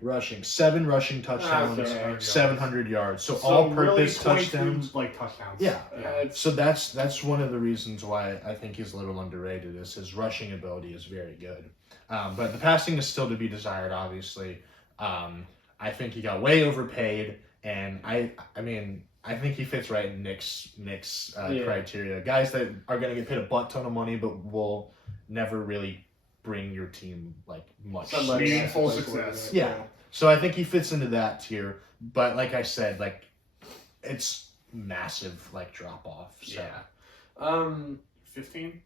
Rushing. 7 rushing touchdowns, Okay. 700 yards. So, So all-purpose really 22, touchdowns. like touchdowns. Yeah. It's- So that's one of the reasons why I think he's a little underrated. Is his rushing ability is very good, but the passing is still to be desired. Obviously, I think he got way overpaid, and I mean I think he fits right in Nick's criteria. Guys that are going to get paid a butt ton of money, but will never really bring your team like much. Somebody Meaningful else, like, success. Yeah. So I think he fits into that tier. But like I said, like it's massive like drop off. So. Yeah. 15.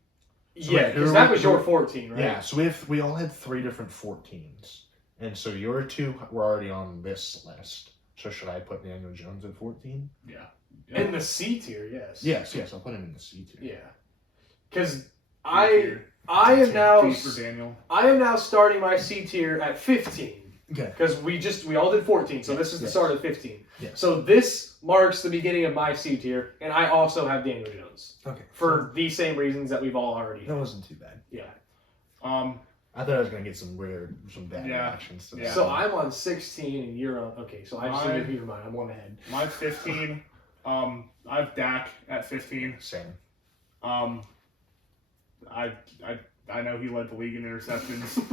Yeah, because that was your 14, right? Yeah, so we all had 3 different 14s. And so your 2 were already on this list. So should I put Daniel Jones at 14? Yeah. In the C tier, yes. Yes, I'll put him in the C tier. Yeah. Because I am now D for Daniel. I am now starting my C tier at 15. Okay. Because we all did 14, so this is the Yes. start of 15. Yes. So this marks the beginning of my C tier, and I also have Daniel Jones Okay. for the same reasons that we've all already. That wasn't too bad. Yeah. I thought I was gonna get some bad Yeah. reactions to Yeah. that. So I'm on 16, and you're on. Okay, so I just I- need to keep in mind I'm one ahead. My 15. I have Dak at 15. Same. I know he led the league in interceptions.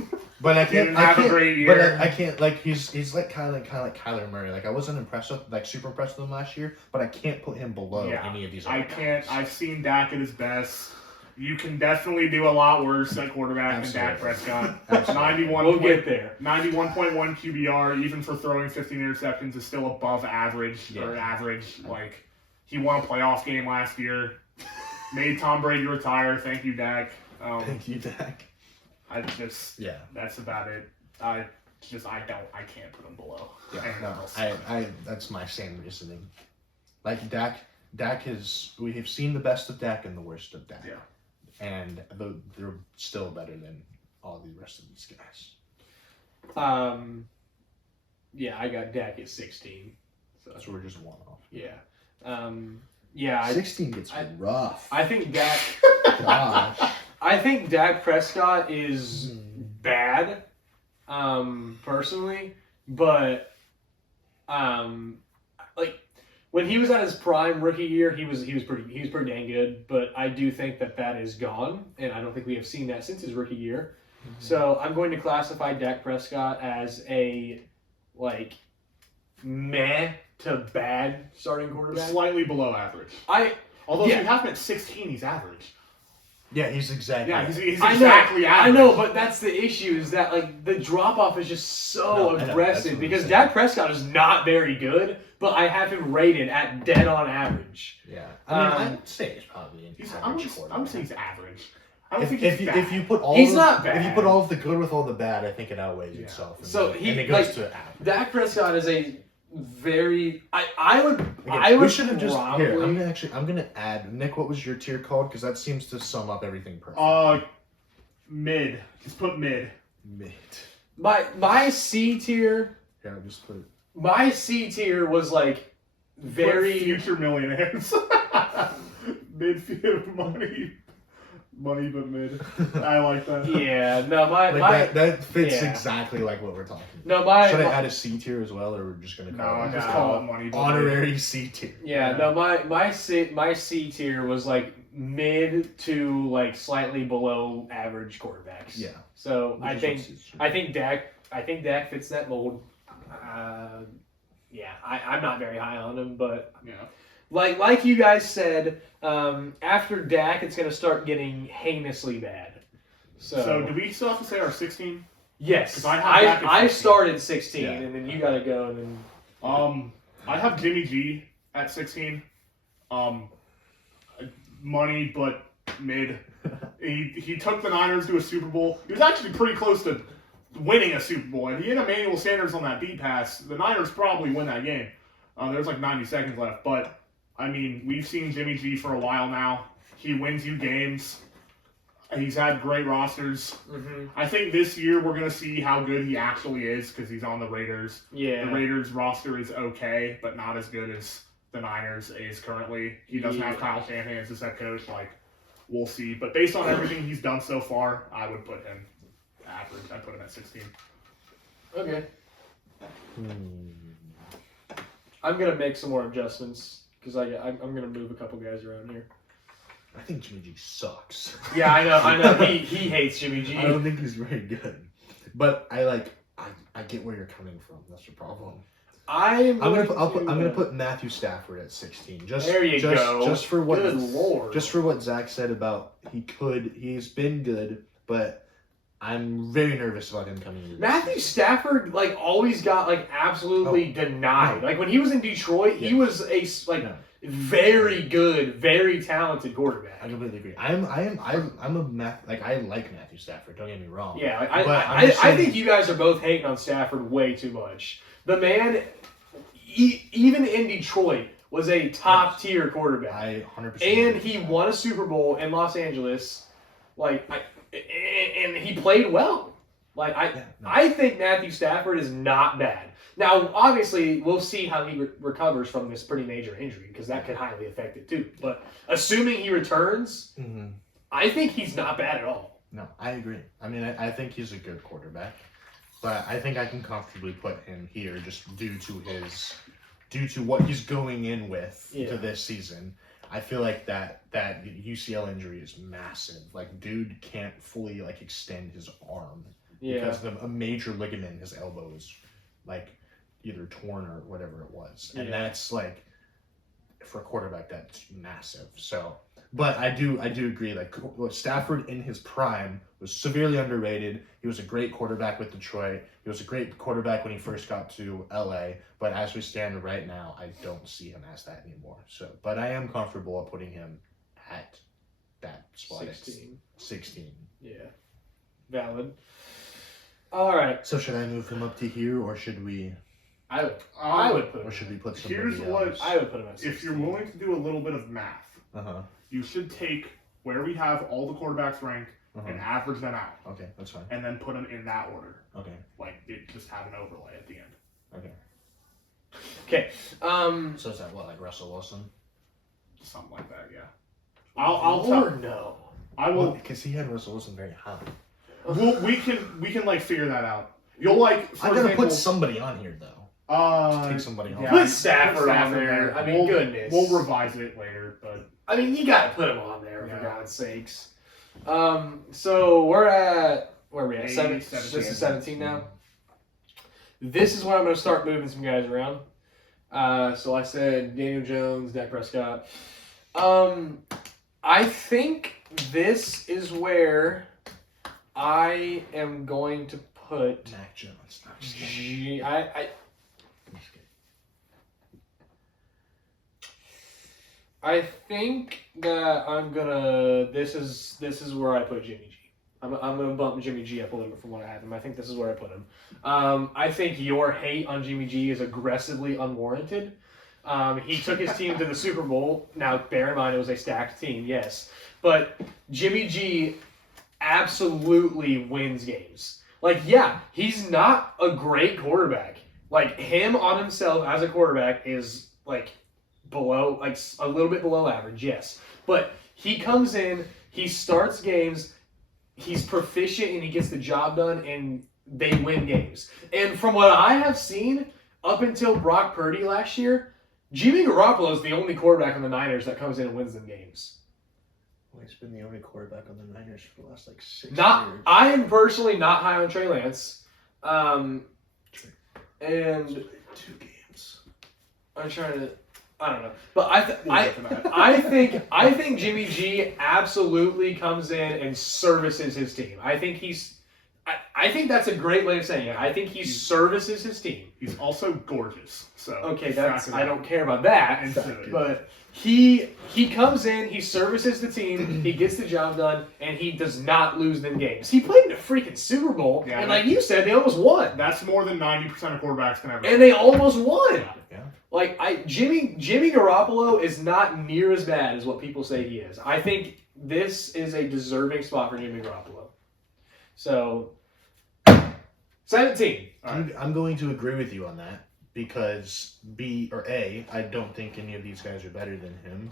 But I Didn't can't. have I a can't, great But year. I can't. Like he's like kind of like Kyler Murray. Like I wasn't impressed with super impressed with him last year. But I can't put him below Yeah, any of these. I other can't. guys. I've seen Dak at his best. You can definitely do a lot worse at quarterback than Dak Absolutely. Prescott. Absolutely. 91. We'll get there. 91.1 QBR, even for throwing 15 interceptions, is still above average or Yeah. average. Like he won a playoff game last year, made Tom Brady retire. Thank you, Dak. Thank you, Dak. I just Yeah. that's about it. I can't put him below. Yeah, anyone no, else. I that's my same reasoning. Like Dak is, we have seen the best of Dak and the worst of Dak. Yeah. And they're still better than all the rest of these guys. Yeah, I got Dak at 16. So we're just one off. Yeah. Yeah, 16 gets rough. I think Dak. Gosh. I think Dak Prescott is Hmm. bad, personally, but like when he was at his prime rookie year, he was pretty dang good. But I do think that is gone, and I don't think we have seen that since his rookie year. So I'm going to classify Dak Prescott as a like meh to bad starting quarterback. Slightly below average. Although Yeah. if you have him at 16, he's average. Yeah, he's exactly. Yeah, he's I know, exactly average. I know, but that's the issue is that like the drop off is just so No, I know, that's aggressive what I'm because saying. Dak Prescott is not very good, but I have him rated at dead on average. Yeah. I mean, Um, I'd say he's probably an I average would quarterback. say he's average. I don't If, think if, he's you, bad. if you put all He's of, not if you bad. put all of the good with all the bad, I think it outweighs Yeah. itself. And So then- he- and it goes like, to average. Dak Prescott is a very I would Again, would we should have just probably, here. I'm gonna add Nick. What was your tier called? Because that seems to sum up everything perfect. Mid. Just put mid. Mid. my C tier. Yeah, I'll just put it. My C tier was like Put very future millionaires. Mid money, but mid. I like that. yeah. No, my that fits yeah. exactly like what we're talking. no my Should I my- add a C tier as well, or we're just gonna No, call I it just No. call it money. But honorary C tier? Yeah, Yeah. no, my C tier was like mid to like slightly below average quarterbacks. Yeah. So Which I is think what C tier. I think Dak fits that mold. Yeah, I'm not very high on him, but Yeah. like you guys said, after Dak, it's gonna start getting heinously bad. So do we still have to say our 16? Yes, 'Cause I have Dak at I 16. started 16, Yeah. and then you gotta go, and then I have Jimmy G at 16. Money, but mid. He took the Niners to a Super Bowl. He was actually pretty close to winning a Super Bowl. If he had Emmanuel Sanders on that deep pass, the Niners probably win that game. There's like 90 seconds left. But, I mean, we've seen Jimmy G for a while now. He wins you games. He's had great rosters. I think this year we're going to see how good he actually is because he's on the Raiders. yeah, The Raiders roster is okay, but not as good as the Niners is currently. He doesn't have Yeah. Kyle Shanahan as his head coach. Like, we'll see. But based on everything he's done so far, I would put him average. I'd put him at 16. Okay. Hmm. I'm gonna make some more adjustments because I'm gonna move a couple guys around here. I think Jimmy G sucks. Yeah, I know. He hates Jimmy G. I don't think he's very good. But I get where you're coming from. That's the problem. I'm gonna put Matthew Stafford at 16. There you go. Just for what Good Lord. Just for what Zach said about he's been good, but I'm very nervous about him coming in. Matthew Stafford like always got like absolutely denied. No. Like when he was in Detroit, he was a very good, very talented quarterback. I completely agree. I like Matthew Stafford. Don't get me wrong. Yeah, I think you guys are both hating on Stafford way too much. The man, even in Detroit, was a top tier quarterback. I 100%. And he won a Super Bowl in Los Angeles, and he played well. I think Matthew Stafford is not bad. Now, obviously, we'll see how he recovers from this pretty major injury because that could highly affect it too. But assuming he returns, I think he's not bad at all. No, I agree. I mean, I think he's a good quarterback, but I think I can comfortably put him here just due to what he's going in with to this season. I feel like that UCL injury is massive. Like, dude can't fully extend his arm because a major ligament in his elbow is either torn or whatever it was, and that's for a quarterback that's massive. So, but I do agree. Stafford in his prime was severely underrated. He was a great quarterback with Detroit. He was a great quarterback when he first got to LA. But as we stand right now, I don't see him as that anymore. So, but I am comfortable at putting him at that spot. 16. Yeah, valid. All right. So should I move him up to here, or should we? I would put him. Or should we put somebody Here's what else? I would put him at 16. If you're willing to do a little bit of math, you should take where we have all the quarterbacks ranked and average them out. Okay, that's fine. And then put them in that order. Okay. Just have an overlay at the end. Okay. Okay. So is that what, Russell Wilson? Something like that, yeah. I'll tell. No. I will. Because he had Russell Wilson very high. Well, we can figure that out. You'll I gotta put somebody on here though. Take somebody off. Yeah, Put Stafford on there. I mean, goodness. We'll revise it later, but I mean, you gotta put him on there for God's sakes. So we're at where are we at? 17. This is 17 now. This is where I'm gonna start moving some guys around. So I said Daniel Jones, Dak Prescott. I think this is where I am going to put Mac Jones. I think that I'm gonna. This is where I put Jimmy G. I'm gonna bump Jimmy G up a little bit from what I have him. I think this is where I put him. I think your hate on Jimmy G is aggressively unwarranted. He took his team to the Super Bowl. Now, bear in mind, it was a stacked team, yes. But Jimmy G absolutely wins games. He's not a great quarterback. Him on himself as a quarterback is, below, a little bit below average, yes. But he comes in, he starts games, he's proficient, and he gets the job done, and they win games. And from what I have seen, up until Brock Purdy last year, Jimmy Garoppolo is the only quarterback on the Niners that comes in and wins them games. Well, he's been the only quarterback on the Niners for the last 6 years. I am personally not high on Trey Lance. And 2 games. I'm trying to. I don't know, but I think Jimmy G absolutely comes in and services his team. I think that's a great way of saying it. I think he services his team. He's also gorgeous. So okay, I don't care about that. But he comes in, he services the team, he gets the job done, and he does not lose them games. He played in a freaking Super Bowl, and like you said, they almost won. That's more than 90% of quarterbacks can ever. And they almost won. Yeah. Jimmy Garoppolo is not near as bad as what people say he is. I think this is a deserving spot for Jimmy Garoppolo. So, 17. I'm going to agree with you on that because I don't think any of these guys are better than him.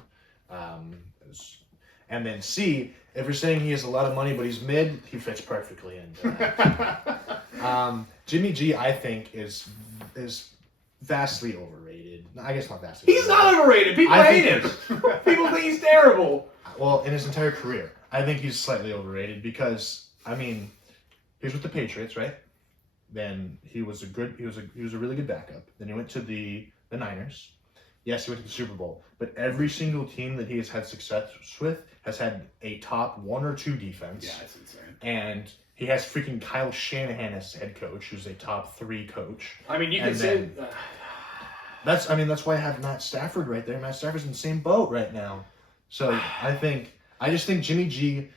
And then C, if you're saying he has a lot of money but he's mid, he fits perfectly into that. Jimmy G, I think, is vastly overrated. I guess not vastly. He's not overrated. People I hate think him. People think he's terrible. Well, in his entire career, I think he's slightly overrated because I mean, he was with the Patriots, right? Then he was a really good backup. Then he went to the Niners. Yes, he went to the Super Bowl. But every single team that he has had success with has had a top 1 or 2 defense. Yeah, it's insane. And he has freaking Kyle Shanahan as head coach, who's a top 3 coach. I mean, you And could say. That's why I have Matt Stafford right there. Matt Stafford's in the same boat right now. So I just think Jimmy G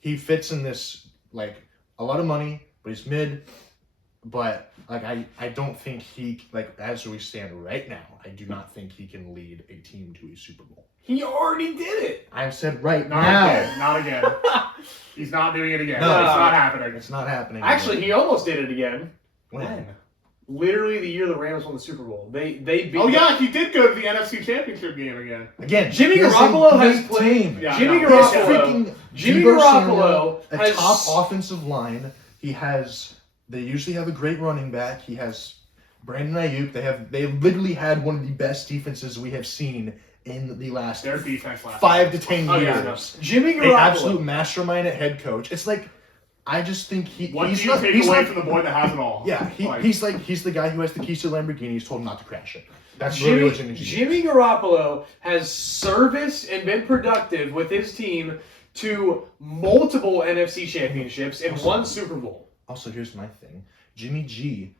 he fits in this, like, a lot of money, but he's mid. But like I don't think he, like, as we stand right now, I do not think he can lead a team to a Super Bowl. He already did it. I said right Not now. again. Not again. He's not doing it again. No. It's not happening. It's not happening. Actually, he almost did it again. when? Literally the year the Rams won the Super Bowl. They beat. Oh yeah, he did go to the NFC Championship game again. Again, Jimmy he has a Garoppolo has great played- team. Yeah, Jimmy I know. He has Garoppolo- freaking Jimmy Deebo Garoppolo Samuel, a has- top offensive line. They usually have a great running back. He has Brandon Ayuk. They literally had one of the best defenses we have seen in the last Their defense last 5 to 10 Oh, years. yeah, no. Jimmy An Garoppolo. absolute mastermind at head coach. It's like, I just think What he's do you not. take He's away not, from the boy that has it all? yeah, Like, he's the guy who has the keys to the Lamborghini. He's told him not to crash it. That's really what Jimmy G is. Jimmy Garoppolo has serviced and been productive with his team to multiple NFC championships and one Super Bowl. Also, here's my thing. Jimmy G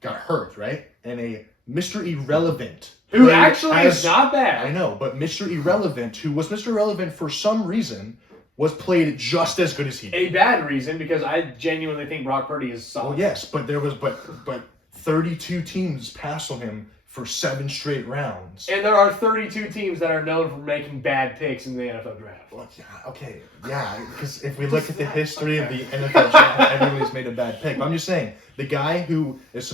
got hurt, right? And a Mr. Irrelevant. Who played actually as- is not I bad. know, but Mr. Irrelevant, who was Mr. Irrelevant for some reason, was played just as good as he did. A bad reason because I genuinely think Brock Purdy is solid. Well, yes, but there was but 32 teams passed on him for 7 straight rounds. And there are 32 teams that are known for making bad picks in the NFL draft. Well, yeah, okay, yeah, because if we look at the history of the NFL draft, everybody's made a bad pick. But I'm just saying, the guy who is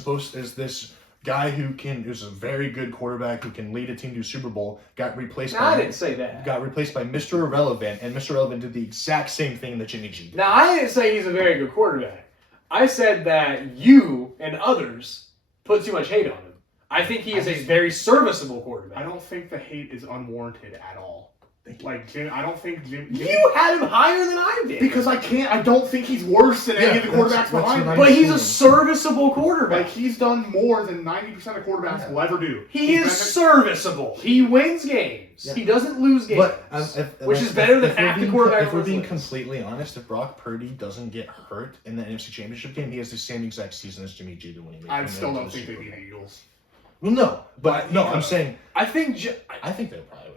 this guy who's a very good quarterback who can lead a team to a Super Bowl got replaced No, I by didn't say that. Mr. Irrelevant, and Mr. Irrelevant did the exact same thing that Jimmy G did. Now, I didn't say he's a very good quarterback. I said that you and others put too much hate on him. I think he is a very serviceable quarterback. I don't think the hate is unwarranted at all. Like Jim, I don't think Jim. You had him higher than I did. Because I don't think he's worse than any of the quarterbacks that's behind what him. I'm But he's a saying. serviceable quarterback. Like he's done more than 90% of quarterbacks will ever do. He is serviceable. He wins games. Yeah. He doesn't lose games. But which is better than if we're half the being- quarterbacks If we're on being this list. completely honest, if Brock Purdy doesn't get hurt in the NFC Championship game, he has the same exact season as Jimmy G did when he made. I when they still went to don't the think they Super beat Bowl. the Eagles. Well, no, but no, I'm saying I think I think they probably would.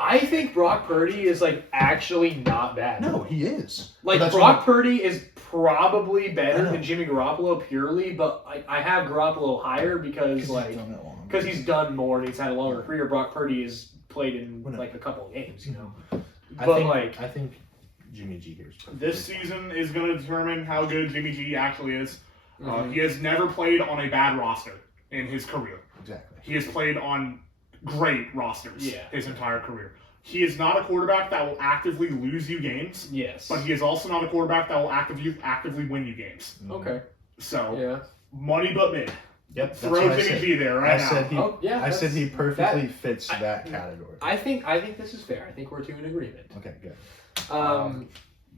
I think Brock Purdy is like actually not bad. No, he is. Like But that's Brock what Purdy is probably I better know. than Jimmy Garoppolo purely, but I have Garoppolo higher because he's like done it long. because he's done more and he's had a longer career. Brock Purdy has played in Well, no. like a couple of games, you know. I think Jimmy G here is perfect. This season is going to determine how good Jimmy G actually is. Mhm. He has never played on a bad roster in his career. Exactly. He has played on great rosters Yeah. his entire career. He is not a quarterback that will actively lose you games, Yes. but he is also not a quarterback that will actively win you games. Okay. So, Yeah. money but mid. Yep. That's Throw what I Jimmy said. G there right I now. said he. Oh, yeah, I said he that's- perfectly fits that category. I think this is fair. I think we're two in agreement. Okay, good.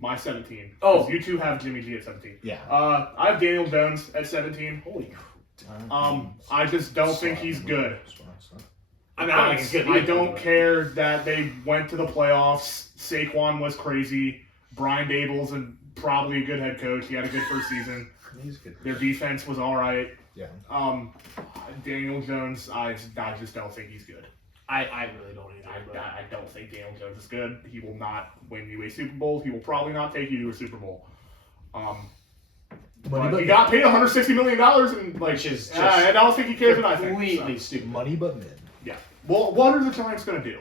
My 17. Oh. 'Cause you two have Jimmy G at 17. Yeah. I have Daniel Jones at 17. Holy. I just don't think he's good. I mean, I don't think he's good. I either, don't but- care that they went to the playoffs. Saquon was crazy. Brian Dable's and probably a good head coach. He had a good first season. He's good. Their defense was all right. Yeah. Daniel Jones, I just don't think he's good. I really don't either. but- I don't think Daniel Jones is good. He will not win you a Super Bowl. He will probably not take you to a Super Bowl. But he got paid $160 million, and like, Which is just I don't think he cares what I think. completely So, stupid. Money but mid. yeah. Well, what are the Giants going to do?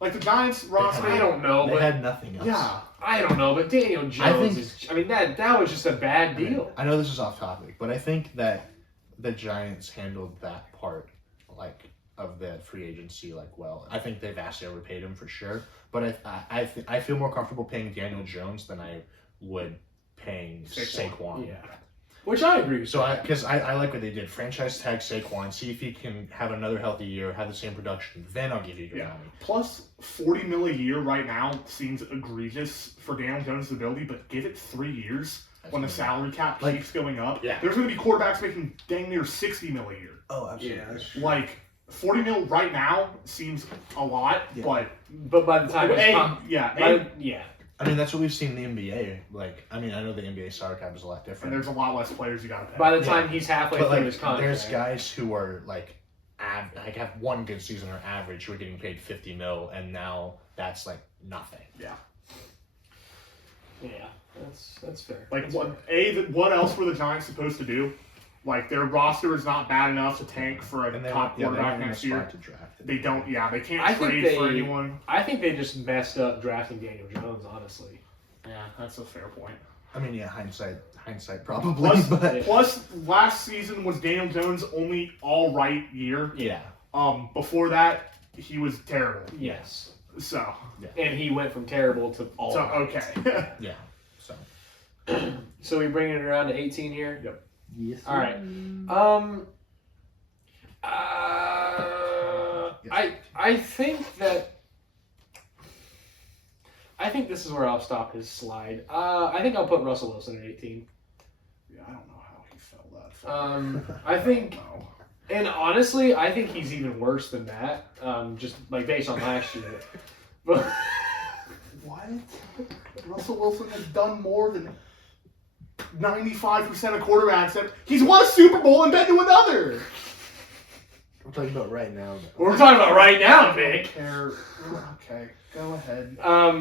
Like the Giants roster. I don't know, They but had nothing else. Yeah. I don't know, but Daniel Jones think- is. I mean, that was just a bad deal. I know this is off topic, but I think that the Giants handled that part, like, of the free agency, like, well. I think they vastly overpaid him for sure, but I feel more comfortable paying Daniel Jones than I would paying Saquon. Saquon. Yeah. Which I agree with. So I like what they did. Franchise tag Saquon, see if he can have another healthy year, have the same production. Then I'll give you your money. Plus, $40 million a year right now seems egregious for Daniel Jones' ability, but give it 3 years when the salary cap keeps going up. Yeah. There's going to be quarterbacks making dang near $60 million a year. Oh, absolutely. Yeah. Like, $40 million right now seems a lot, Yeah. But by the time yeah. I mean, that's what we've seen in the NBA. Like, I mean, I know the NBA salary cap is a lot and different. there's a lot less players you got to pay. By the time he's halfway But through like, his contract, there's guys who are like have one good season or average who are getting paid $50 million, and now that's like nothing. Yeah, that's fair. Like, That's what else were the Giants supposed to do? Like, their roster is not bad enough to tank for a And they top quarterback in a next year. spot to draft. They don't, they can't I think trade for they- anyone. I think they just messed up drafting Daniel Jones. Honestly, Yeah, that's a fair point. I mean, yeah, hindsight probably, but Plus, last season was Daniel Jones' only all right year. yeah, Before that, he was terrible. yes. So And he went from terrible to all. right. okay. yeah. So So we bringing it around to 18 here. Yep. yes. All right. I think this is where I'll stop his slide. I think I'll put Russell Wilson at 18. Yeah, I don't know how he fell that far. I think, No. and honestly, I think he's even worse than that. Just like based on last year. But What? Russell Wilson has done more than 95% of quarterbacks. He's won a Super Bowl and been to another. We're talking about right now. we're talking about right now, Vic. Okay, go ahead.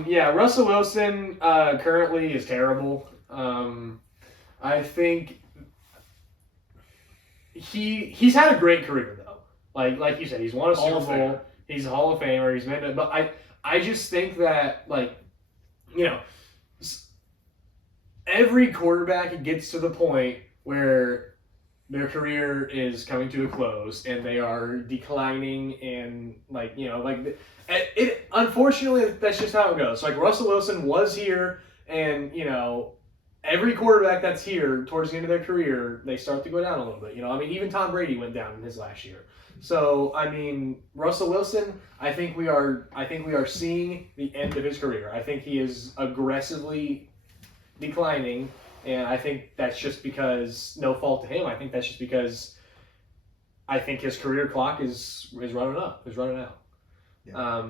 Yeah, Russell Wilson currently is terrible. I think he's had a great career though. Like you said, he's won a Hall Super of Bowl. Famer. He's a Hall of Famer. He's been, but I just think that every quarterback gets to the point where their career is coming to a close and they are declining and it unfortunately that's just how it goes. Like Russell Wilson was here and every quarterback that's here towards the end of their career, they start to go down a little bit. Even Tom Brady went down in his last year. So, Russell Wilson, I think we are seeing the end of his career. I think he is aggressively declining, and I think that's just because, no fault to him, I think that's just because I think his career clock is running up, is running out. Yeah.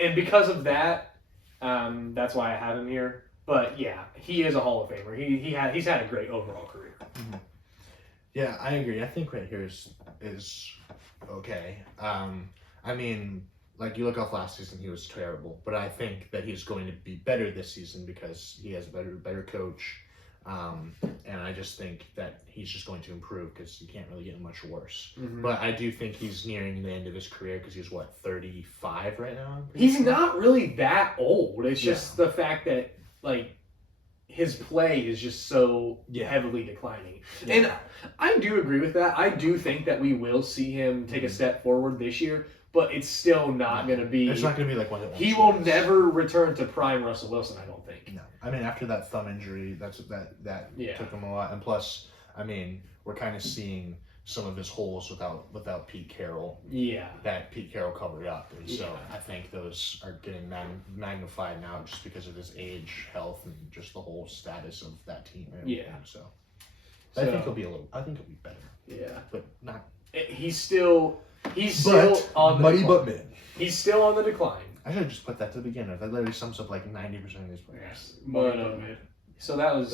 And because of that, that's why I have him here. But yeah, he is a Hall of Famer. He's had a great overall career. Mm-hmm. Yeah, I agree. I think right here is okay. Like you look off last season, he was terrible, but I think that he's going to be better this season because he has a better coach, and I just think that he's just going to improve because you can't really get much worse. Mm-hmm. But I do think he's nearing the end of his career because he's 35 right now. He's not really that old. It's just the fact that his play is just so heavily declining. Yeah. And I do agree with that. I do think that we will see him take a step forward this year, but it's still not going to be. It's not going to be like what it He once will was. never return to prime Russell Wilson, I don't think. No, after that thumb injury, that took him a lot, and plus, we're kind of seeing some of his holes without Pete Carroll. Yeah. That Pete Carroll covered up, and so Yeah. I think those are getting magnified now just because of his age, health, and just the whole status of that team. And everything. Yeah. So I think he'll be better. Yeah. But not. He's still on the decline. mid. He's still on the decline. I should have just put that to the beginner. That literally sums up like 90% of these players. But so that was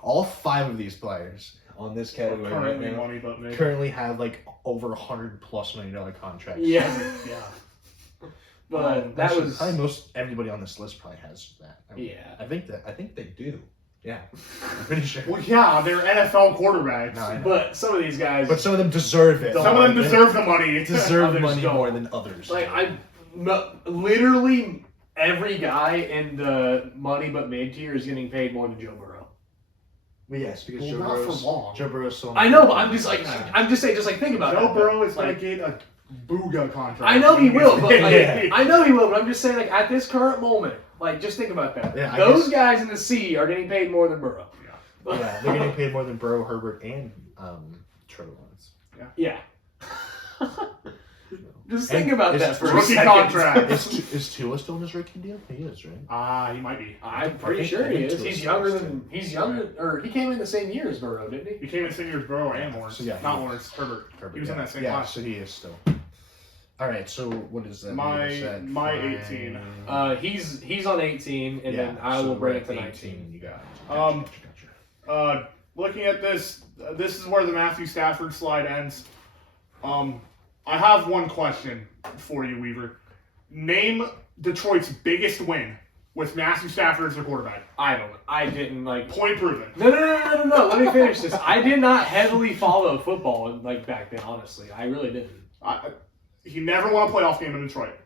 All 5 of these players on this category right Currently now money, but maybe. currently have like over $100+ million contracts. yeah. Yeah. But that Actually, was probably everybody on this list probably has that. yeah. I think they do. Yeah, I'm pretty sure. Well, yeah, they're NFL quarterbacks. No, I know. But some of these guys, But some of them deserve it. Some of them deserve the money. deserve Others money don't. more than others. literally every guy in the money but mid tier is getting paid more than Joe Burrow. Well, yes, because Well, not for long. Joe Burrow's so. I know, but I'm just saying, just think about Joe that. Burrow is Like, going to get Booga contract. I know he will, but like, Yeah. I know he will, but I'm just saying, like, at this current moment, like, just think about that. Yeah, I Those guess- guys in the C are getting paid more than Burrow. Yeah, they're getting paid more than Burrow, Herbert, and Trevor Lawrence. Yeah. Just think about Is that for a rookie second. contract. Is Tua still in his rookie deal? He is, right? He might be. I'm pretty I think- sure I he think is. Tua's He's still younger still. than or he came in the same year as Burrow, didn't he? He came in seniors Burrow and Lawrence. So, yeah, Not he- Lawrence, Herbert. Herbert, He was in yeah. that same Yeah, class. so he is still. All right, so what is that? My- Is that my fine? 18. He's on 18, and then I so will bring we're it to at 19. You got. Gotcha. Looking at this, this is where the Matthew Stafford slide ends. I have one question for you, Weaver. Name Detroit's biggest win with Matthew Stafford as their quarterback. I didn't like. Point proven. No. Let me finish this. I did not heavily follow football like back then. Honestly, I really didn't. He never won a playoff game in Detroit,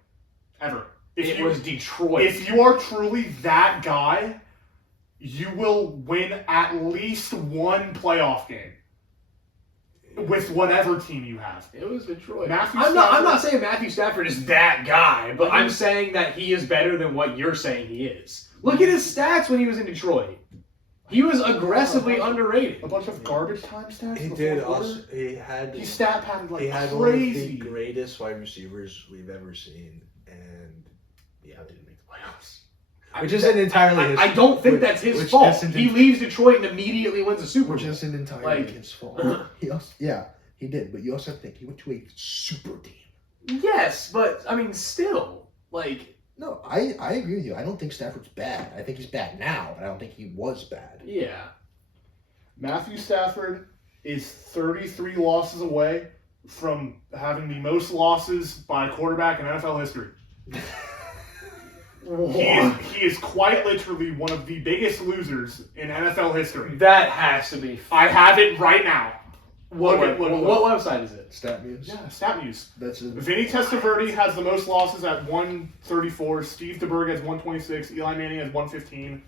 ever. It was Detroit. If you are truly that guy, you will win at least one playoff game with whatever team you have. It was Detroit. Matthew I'm not Stafford- saying Matthew Stafford is that guy, but I'm saying that he is better than what you're saying he is. Look at his stats when he was in Detroit. He was aggressively underrated. A bunch of garbage time stats. He in the did fourth also. quarter. He had. He stat padded like he had one of crazy. the greatest wide receivers we've ever seen, and yeah, didn't make the playoffs. Which isn't entirely his. I don't think which- that's his which fault. isn't He leaves Detroit and immediately wins a Super Which Bowl. isn't entirely Like- his fault. He also, he did, but you also have to think he went to a super team. Yes, but I mean, still, like, No, I agree with you. I don't think Stafford's bad. I think he's bad now, but I don't think he was bad. yeah. Matthew Stafford is 33 losses away from having the most losses by a quarterback in NFL history. He is quite literally one of the biggest losers in NFL history. That has to be. I have it right now. What Look at- what website is it? Stat news. Yeah, stat news. That's a, Vinny Testaverde has the most losses at 134. Steve DeBerg has 126. Eli Manning has 115.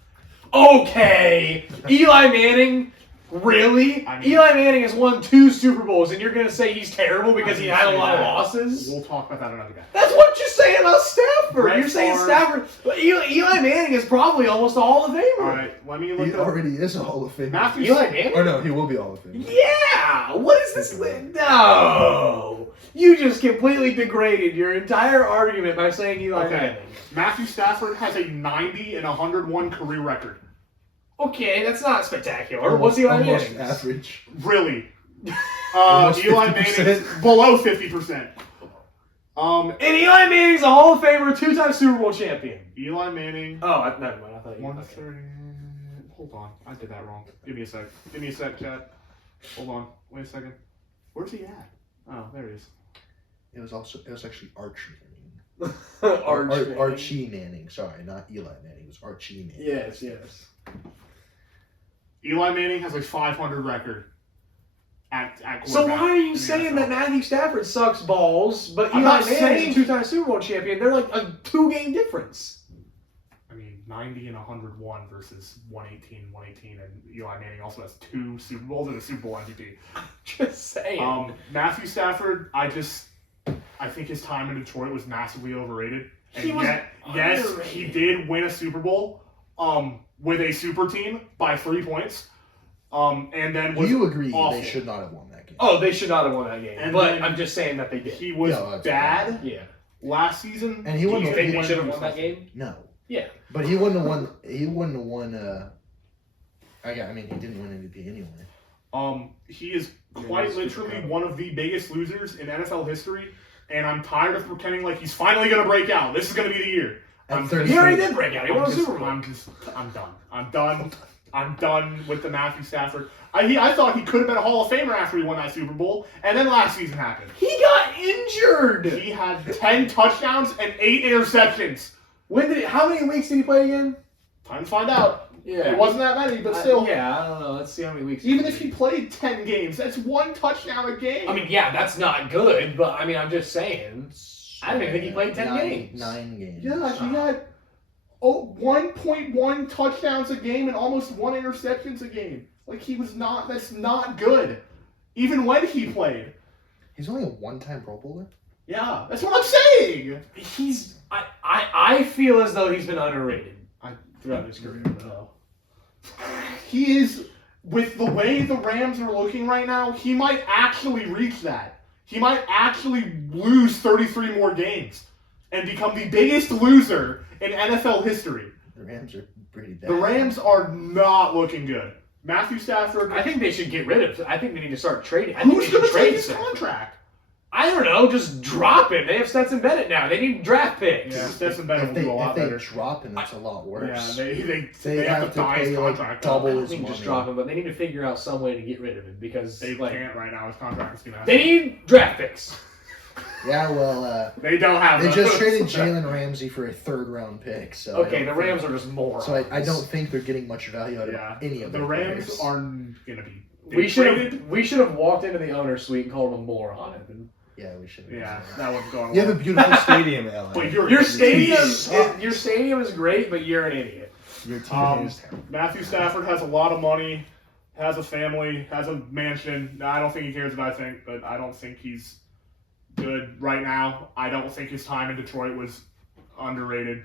Okay, Eli Manning. Really? I mean- Eli Manning has won 2 Super Bowls, and you're gonna say he's terrible because he had a lot of losses? We'll talk about that another day. That's what you're saying about Stafford. Brett You're saying Favre. Stafford. But Eli Manning is probably almost a Hall of Famer. All right, let me look he up. already is a Hall of Famer. Matthew Eli Manning? Or no, he will be Hall of Famer. Yeah. What is this? No. You just completely degraded your entire argument by saying Eli Okay. Manning. Matthew Stafford has a 90 and 101 career record. Okay, that's not spectacular. What's Eli Almost Manning? average. Really. Almost Eli 50%. Manning's below 50%. And Eli Manning's a Hall of Famer, 2-time Super Bowl champion. Eli Manning, Oh, never mind. I thought you. 130. Hold on, I did that wrong. Give me a sec, chat. Hold on, wait a second. Where's he at? Oh, there he is. It was actually Archie Manning. Archie. Archie Manning. Sorry, not Eli Manning. It was Archie Manning. Yes. Eli Manning has a 500 record at quarterback. So why are in you the saying NFL. that Matthew Stafford sucks balls, but I'm Eli not Manning's saying- a 2-time Super Bowl champion? They're like a 2-game difference. I mean, 90 and 101 versus 118, and Eli Manning also has 2 Super Bowls and a Super Bowl MVP. Just saying. Matthew Stafford, I think his time in Detroit was massively overrated. And He was yes, underrated. he did win a Super Bowl with a super team by 3 points. And then Do was you agree awful. they should not have won that game? Oh, they should not have won that game. And But then- I'm just saying that they did. He was Yeah, that's bad Yeah. last season. And he won You the- think he they won should have the- won that game? No. Yeah. But he wouldn't have won. He wouldn't have won. I mean, he didn't win MVP anyway. He is quite literally one of the biggest losers in NFL history, and I'm tired of pretending like he's finally going to break out. This is going to be the year. At I'm 30 He already did break out. He won a I'm Super Bowl. done. I'm done with the Matthew Stafford. I thought he could have been a Hall of Famer after he won that Super Bowl, and then last season happened. He got injured. He had 10 touchdowns and 8 interceptions. How many weeks did he play again? Time to find out. Yeah. It wasn't that many, but still. Yeah, I don't know. Let's see how many weeks. Even if he played 10 games, that's 1 touchdown a game. I mean, yeah, that's not good, but I mean, I'm just saying. I don't even think he played 10 games. 9 games. yeah, he had 1.1 touchdowns a game and almost 1 interceptions a game. Like, that's not good. Even when he played. He's only a one-time Pro Bowler. Yeah, that's what I'm saying. I feel as though he's been underrated throughout his career, though. He is, with the way the Rams are looking right now, he might actually reach that. He might actually lose 33 more games and become the biggest loser in NFL history. The Rams are pretty bad. The Rams are not looking good. Matthew Stafford. I think they should get rid of. I think they need to start trading. I think Who's they going should to take trade his Stafford. contract? I don't know. Just drop him. They have Stetson Bennett now. They need draft picks. Yeah, Stetson Bennett If will do a lot they better. drop him, it's a lot worse. Yeah, they have have to to buy his pay, like, contract. double I don't his think just money. drop him, but they need to figure out some way to get rid of him because They like, can't right now. His contract is going to. they need draft picks. Yeah, well, They don't have. they those. just traded Jalen Ramsey for a 3rd-round pick. So Okay, the Rams are just morons. So I don't think they're getting much value out of Yeah, any of the their Rams players. are going to be. We they should traded- have walked into the owner's suite and called him a moron. Yeah, we should. Yeah, that one's going. You have a well. beautiful stadium, LA. But you're Your an stadium, idiot. your stadium is great, but you're an idiot. Your team is terrible. Matthew Stafford has a lot of money, has a family, has a mansion. I don't think he cares what I think, but I don't think he's good right now. I don't think his time in Detroit was underrated.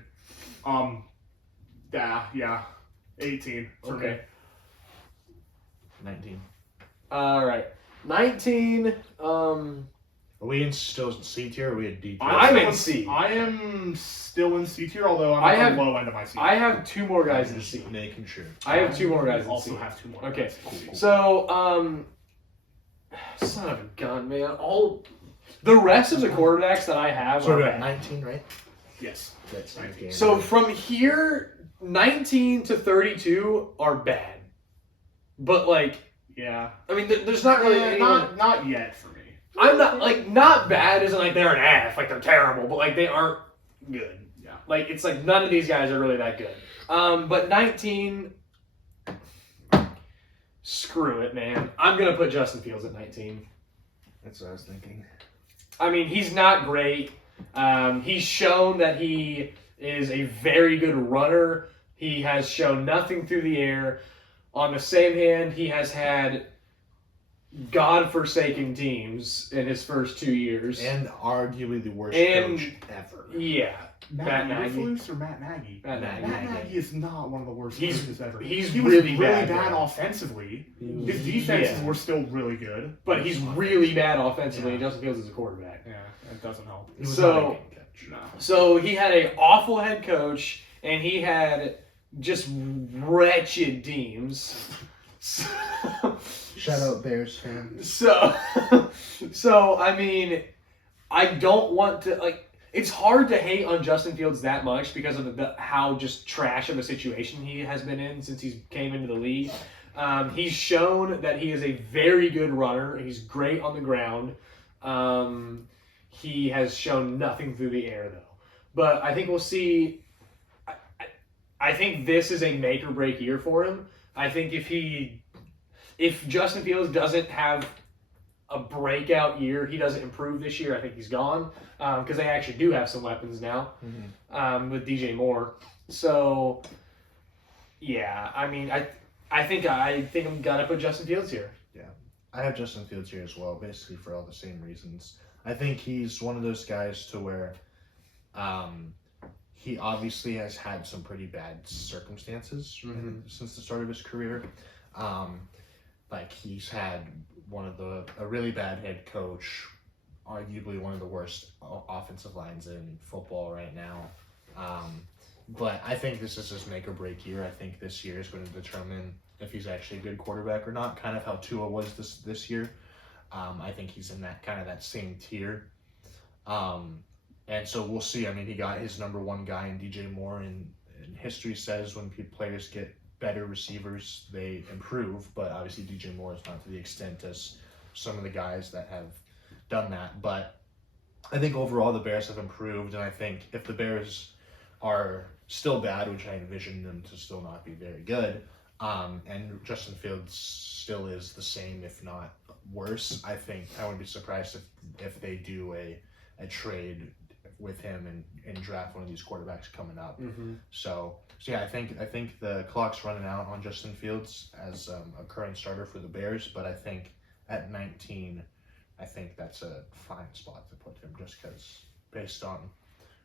Yeah, 18 for me. Okay. 19. All right, 19. Are we still in C tier or are we at D tier? I'm in C. I am still in C tier, although I'm I at have- the low end of my C. I have 2 more guys in C. Making sure. I have 2 more guys in also C. have 2 more. Okay. guys. Cool. So, son of a gun, man. The rest of the quarterbacks that I have So are we're at bad. 19, right? Yes. That's 19. So from here, 19 to 32 are bad. But like, Yeah. I mean, there's not really anyone. Not yet for me. I'm not like not bad isn't like they're an F, like they're terrible, but like they aren't good. Yeah. Like it's like none of these guys are really that good. But 19, screw it, man. I'm gonna put Justin Fields at 19. That's what I was thinking. I mean, he's not great. He's shown that he is a very good runner. He has shown nothing through the air. On the same hand, he has had God-forsaken teams in his first 2 years. And arguably the worst And- coach ever. Yeah, Matt Nagy. Eberflus or Matt Nagy? Matt Nagy. Matt Nagy is not one of the worst He's- coaches ever. he's he was really really bad, bad though. offensively. His defenses Yeah. were still really good. But he's really bad offensively, Yeah. and Justin Fields is a quarterback. Yeah, that doesn't help. He was So- not a game catcher. No. So he had an awful head coach, and he had just wretched teams. Shout out Bears fans. So I mean, I don't want to like. It's hard to hate on Justin Fields that much because of how just trash of a situation he has been in since he came into the league. He's shown that he is a very good runner. He's great on the ground. He has shown nothing through the air though. But I think we'll see. I think this is a make or break year for him. I think if Justin Fields doesn't have a breakout year, he doesn't improve this year, I think he's gone. Because they actually do have some weapons now with DJ Moore. So, yeah, I mean, I think I'm gonna put Justin Fields here. I have Justin Fields here as well, basically for all the same reasons. I think he's one of those guys to where he obviously has had some pretty bad circumstances since the start of his career. Like he's had a really bad head coach, arguably one of the worst offensive lines in football right now. But I think this is his make or break year. I think this year is going to determine if he's actually a good quarterback or not, kind of how Tua was this year. I think he's in that same tier. And so we'll see. I mean, he got his number one guy in DJ Moore, and history says when players get better receivers, they improve. But obviously, DJ Moore is not to the extent as some of the guys that have done that. But I think overall the Bears have improved, and I think if the Bears are still bad, which I envision them to still not be very good, and Justin Fields still is the same, if not worse, I think I wouldn't be surprised if they do a trade with him and draft one of these quarterbacks coming up. So yeah, I think the clock's running out on Justin Fields as a current starter for the Bears, but I think at 19 I think that's a fine spot to put him, just because based on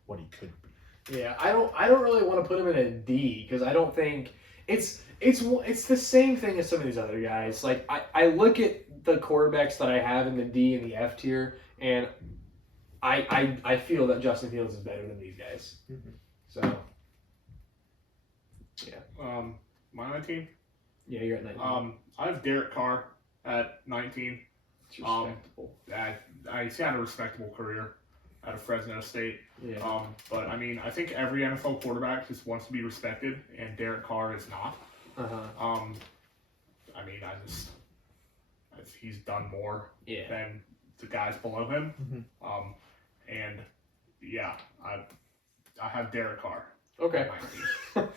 what he could be. Yeah, I don't really want to put him in a D because I don't think it's the same thing as some of these other guys. Like I look at the quarterbacks that I have in the D and the F tier, and I feel that Justin Fields is better than these guys. Mm-hmm. So My 19. yeah, you're at 19. I have Derek Carr at 19. It's respectable. He's had a respectable career out of Fresno State. Yeah. But I mean, I think every NFL quarterback just wants to be respected, and Derek Carr is not. Uh-huh. I mean, he's done more Yeah. than the guys below him. Mm-hmm. And yeah, I have Derek Carr. Okay. At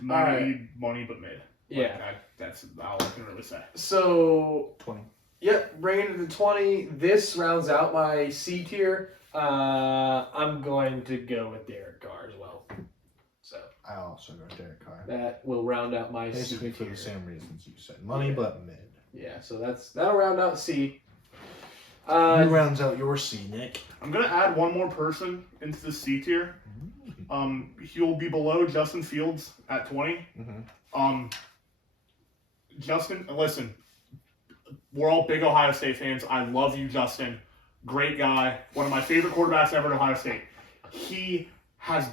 19. Money, but mid. Yeah. That's all I can really say. So 20. yep, bringing it to 20. This rounds out my C tier. I'm going to go with Derek Carr as well. So I also go Derek Carr. that will round out my Basically C for tier. the same reasons you said. Money, but mid. Yeah, so that'll round out C. Who rounds out your C, Nick? I'm gonna add one more person into the C tier. He'll be below Justin Fields at 20. Mm-hmm. Justin, listen, we're all big Ohio State fans. I love you, Justin. Great guy. One of my favorite quarterbacks ever at Ohio State. He has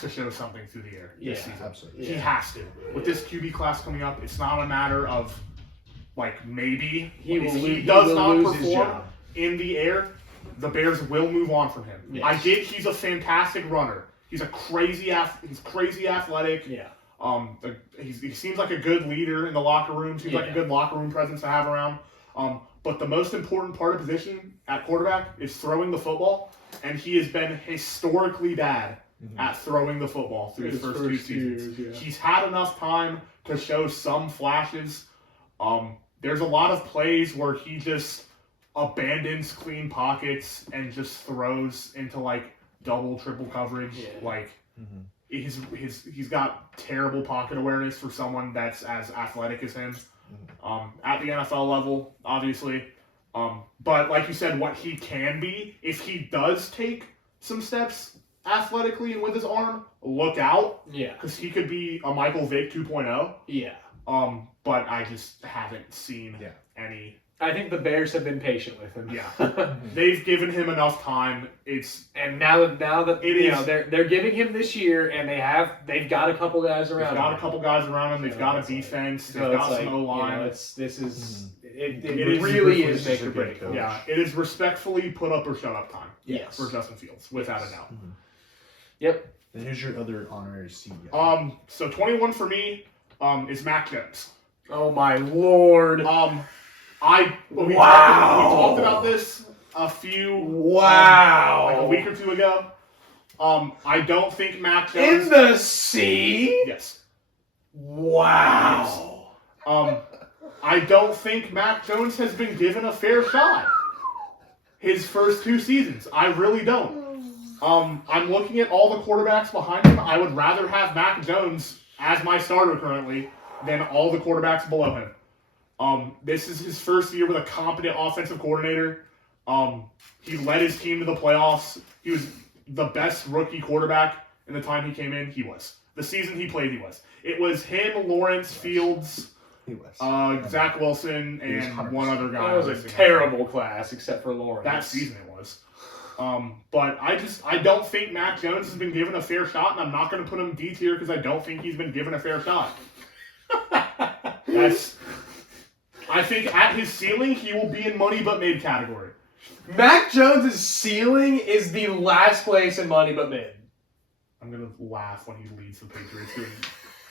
to show something through the air this season. Absolutely. He has to. With this QB class coming up, it's not a matter of like maybe He does will not lose his perform job. in the air. The Bears will move on from him. Yes. I get he's a fantastic runner. He's crazy athletic. Yeah. He seems like a good leader in the locker room. Seems like a good locker room presence to have around. But the most important part of position at quarterback is throwing the football, and he has been historically bad at throwing the football through his first 2 seasons. years, yeah. He's had enough time to show some flashes. There's a lot of plays where he just abandons clean pockets and just throws into like double, triple coverage. Yeah. Like he's got terrible pocket awareness for someone that's as athletic as him. At the NFL level, obviously. But like you said, what he can be, if he does take some steps athletically and with his arm, look out. Yeah. Because he could be a Michael Vick 2.0. Yeah. But I just haven't seen any. I think the Bears have been patient with him. Yeah. They've given him enough time. And now that It you is- know they're giving him this year, and they've got a couple guys They've around. got him. a couple guys around him. They've So got a it's like- defense. So They've it's got like, some O-line. It is really super is make or good break. coach. Yeah, it is respectfully put up or shut up time Yes. for Justin Fields, without Yes. a doubt. Yep. Then here's your other honorary C guy. So 21 for me is Mac Jones. Oh my lord. We Wow. talked about this a few like a week or two ago. I don't think Mac Jones In the C. yes. Wow. I don't think Mac Jones has been given a fair shot his first 2 seasons. I really don't. I'm looking at all the quarterbacks behind him. I would rather have Mac Jones as my starter currently than all the quarterbacks below him. This is his first year with a competent offensive coordinator. He led his team to the playoffs. He was the best rookie quarterback in the time he came in. He was. The season he played, he was. It was him, Lawrence, Fields, He was. Zach Wilson, He was and 100%. one other guy. That was a terrible class, except for Lawrence. That season it was. But I don't think Mac Jones has been given a fair shot, and I'm not going to put him D tier because I don't think he's been given a fair shot. I think at his ceiling, he will be in money but mid category. Mac Jones' ceiling is the last place in money but mid. I'm going to laugh when he leads the Patriots to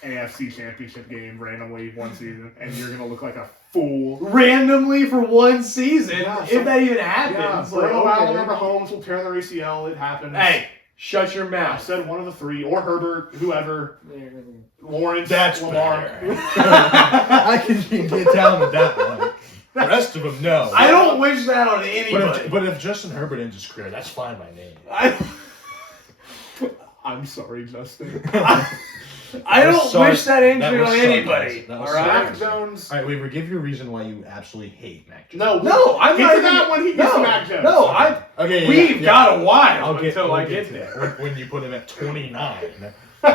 an AFC championship game randomly one season, and you're going to look like a fool. Randomly for one season, Yeah, if so- that even Yeah, happens. Like, Burrow, Allen, or okay. Mahomes will tear their ACL. It happens. Hey, shut your I mouth. said one of the 3, or Herbert, whoever, Lawrence, That's Lamar. I can get down with that one. The rest of them, no. I don't wish that on anybody. But if Justin Herbert ends his career, that's fine by me. I'm sorry, Justin. I That was don't sarc- wish that that injury was on sarcasm. anybody. That All was right. Mac Jones. All right, Weaver, give your reason why you absolutely hate Mac Jones. No, I'm get not to even- that when he gets no, to Mac Jones. No, I. Okay, yeah, We've yeah. got a while I'll until we'll I get to there. that. When you put him at 29. We'll